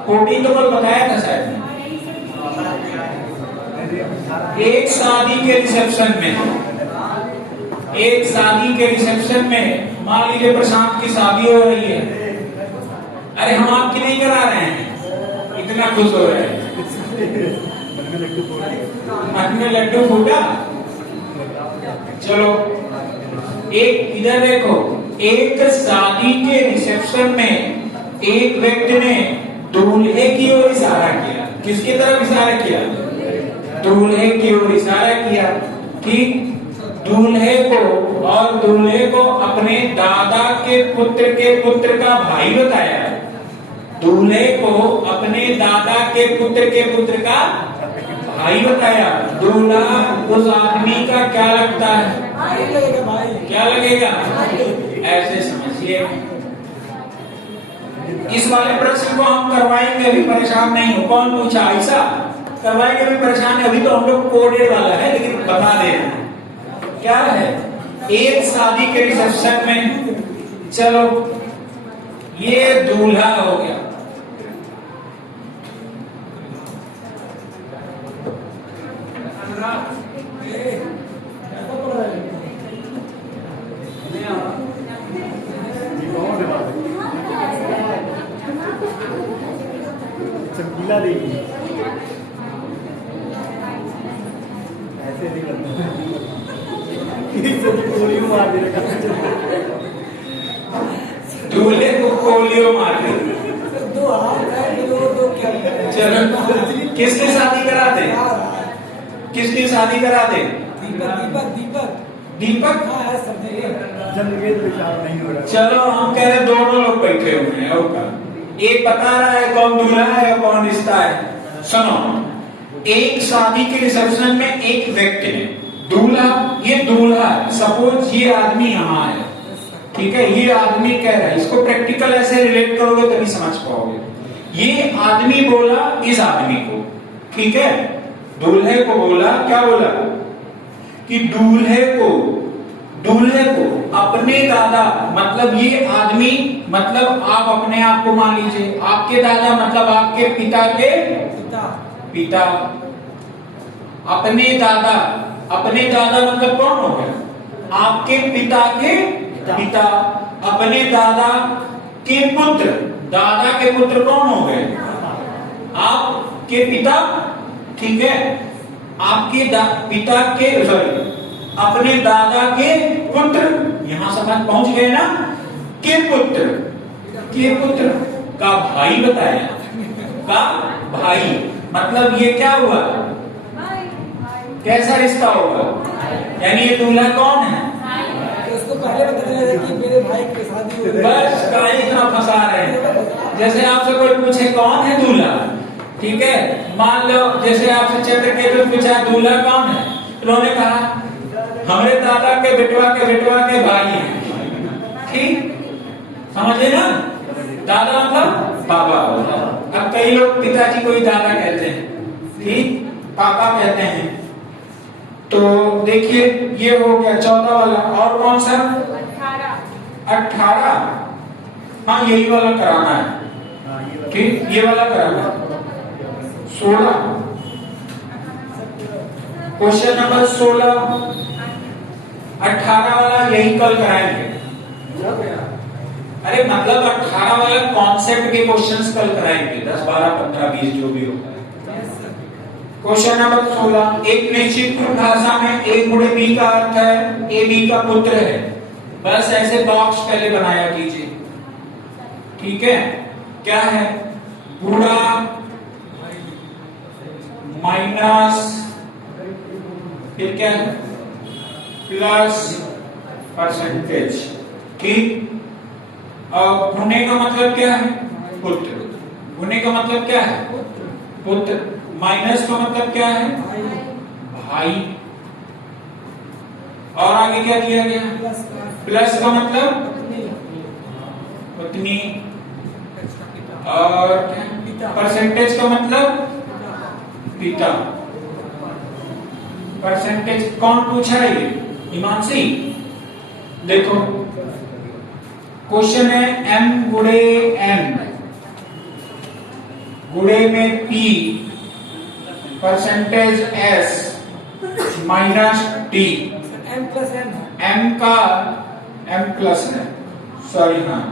14 तो कल बताया था शायद। एक शादी के रिसेप्शन में, मान लीजिए प्रशांत की शादी हो रही है। अरे हम आपकी नहीं करा रहे हैं, इतना खुश हो रहे हैं। मन में लड्डू फूटा। चलो एक इधर देखो, एक शादी के रिसेप्शन में एक व्यक्ति ने दूल्हे की ओर इशारा किया। किसकी तरफ इशारा किया? दूल्हे की ओर इशारा किया, ठीक। दूल्हे को अपने दादा के पुत्र का भाई बताया। दूल्हे को अपने दादा के पुत्र का भाई बताया। दूल्हा उस आदमी का क्या लगता है? भाई क्या लगेगा? ऐसे समझिए। इस वाले प्रश्न को हम करवाएंगे, अभी परेशान नहीं हो। कौन पूछा? ऐसा करवाएंगे, अभी परेशान है। अभी तो हम लोग कोडेड वाला है, लेकिन बता दे रहे हैं क्या है। एक शादी के रिसेप्शन में, चलो ये दूल्हा हो गया, चमकीला देगी ऐसे नहीं करते, दूल्हे को पोलियो मार दे। दो हाथ है, दो क्या? चलो किसकी शादी करा दे? किसकी शादी करा दे? दीपक। हाँ है सब जन्मवेद विचार नहीं हो रहा। चलो हम कह रहे दोनों लोग बैठे हुए हैं, और क्या? एक बता रहा है कौन दूल्हा है और कौन रिश्ता है। सुनो, एक शादी के रिसेप्शन में एक व्यक्ति ने ये दूल्हा है, सपोज ये आदमी यहाँ है, ठीक है। ये आदमी कह रहा है, इसको प्रैक्टिकल ऐसे रिलेट करोगे तभी समझ पाओगे। ये आदमी बोला इस आदमी को, ठीक है। दूल्हे को बोला, क्या बोला? कि दूल्हे को अपने दादा, मतलब ये आदमी, मतलब आप अपने आप को मान लीजिए, आपके दादा मतलब आपके पिता के पिता, अपने दादा मतलब कौन हो गया? आपके पिता के पिता, अपने दादा के पुत्र, दादा के पुत्र कौन हो गए? आपके पिता, ठीक है। आपके पिता के, सॉरी, अपने दादा के पुत्र, यहां समझ पहुंच गए ना? के पुत्र का भाई बताया, का भाई, मतलब ये क्या हुआ? कैसा रिश्ता होगा? यानी ये दूल्हा कौन है? तो उसको पहले बताया है कि मेरे भाई की शादी हो गई। बस कहीं इतना फंसा रहे हैं। जैसे आपसे कोई पूछे कौन है दूल्हा, ठीक है, मान लो जैसे आपसे चित्रकेतु पूछा दूल्हा कौन है, उन्होंने कहा हमारे दादा के बेटवा के भाई हैं। ठीक, समझे ना? दादा मतलब पापा होता है। अब कई लोग पिताजी को ही दादा कहते हैं, ठीक, पापा कहते हैं। तो देखिए ये हो गया 14 वाला। और कौन सा? 18। हाँ यही वाला कराना है, ठीक, ये वाला कराना है। 16, क्वेश्चन नंबर 16, 18 वाला यही कल कराएंगे। अरे मतलब 18 वाला कॉन्सेप्ट के क्वेश्चंस कल कराएंगे, 10, 12, 15, 20 जो भी होगा। क्वेश्चन नंबर 16, एक निश्चित भाषा में ए गुणे बी का अर्थ है ए बी का पुत्र है। बस ऐसे बॉक्स पहले बनाया कीजिए, ठीक है। क्या है? गुणा माइनस, फिर क्या है? प्लस परसेंटेज, ठीक। और गुणे का मतलब क्या है? पुत्र। गुणे का मतलब क्या है? पुत्र। माइनस का मतलब क्या है? भाई। और आगे क्या दिया गया? प्लस का मतलब पत्नी। और परसेंटेज का मतलब पिता। परसेंटेज कौन पूछा है? ये हिमांशी। देखो क्वेश्चन है m गुणे n गुणे में p percentage s minus t। m plus n, m का m प्लस है, सॉरी, हाँ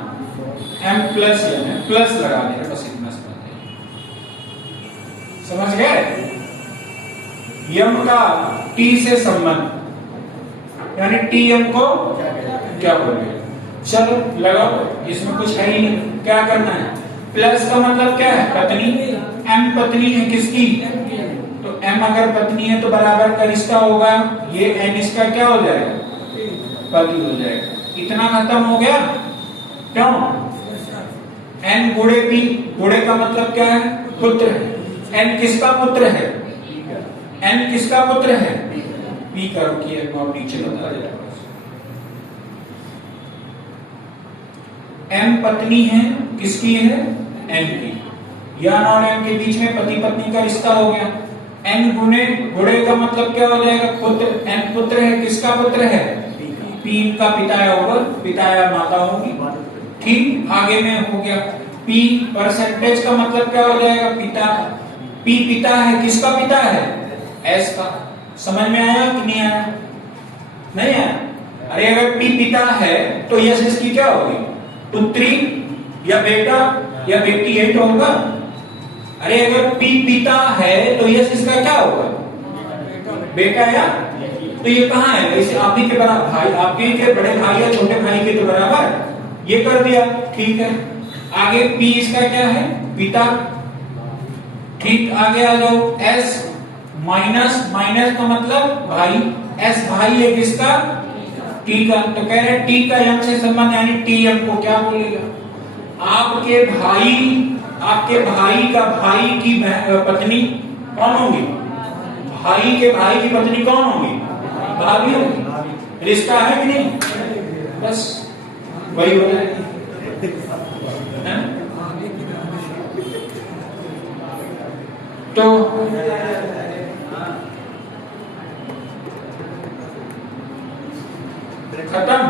m प्लस है, प्लस लगा देना बस, इतना समझ गए? m का t से संबंध, यानी tm को क्या बोलेंगे? चलो लगाओ, इसमें कुछ है ही नहीं। क्या करना है? प्लस का मतलब क्या है? पत्नी। m पत्नी है किसकी? तो m अगर पत्नी है तो बराबर का रिश्ता होगा, ये n इसका क्या हो जाएगा? पति हो जाएगा। इतना खत्म हो गया। क्यों? n गुणे p, गुणे का मतलब क्या है? पुत्र है। n किसका पुत्र है? n किसका पुत्र है? p का। रुकिए आप नीचे बता देता हूं। m पत्नी है, किसकी है? n की। या नॉन m के बीच में पति पत्नी का रिश्ता हो गया। n गुणे, गुणे का मतलब क्या हो जाएगा? पुत्र। n पुत्र है, किसका पुत्र है? p का पिता होगा, पिता या माता होगी, ठीक। आगे में हो गया p। परसेंटेज का मतलब क्या हो जाएगा? पिता। p पिता है, किसका पिता है? s का। समझ में आया कि नहीं आया? नहीं आया? अरे अगर p पिता है तो यश इसकी क्या होगी? पुत्री या बेटा या बेटी, यही तो होगा। अरे अगर p पिता है तो यश इसका क्या होगा? बेटा या, तो ये कहाँ है? वैसे आप ही के बराबर भाई, आपके के बड़े भाई या छोटे भाई के तो बराबर, ये कर दिया, ठीक है। आगे p इसका क्या है? पिता, ठीक। आगे आ जाओ s माइनस, माइनस का मतलब भाई, s भाई है किसका? t का। तो कह रहे t का m से संबंध, यानी tm को क्या बोलेगा? आपके भाई का भाई की पत्नी कौन होगी? भाई के भाई की पत्नी कौन होगी? भाभी होगी। रिश्ता है कि नहीं? बस वही हो जाएगा। तो खत्म।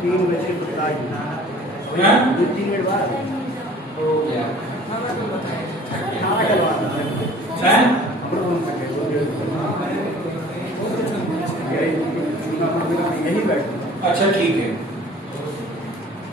3 बजे बताइए, 2-3 मिनट बाद हो गया। खाना खिलवाना है। यही बैठ। अच्छा ठीक है।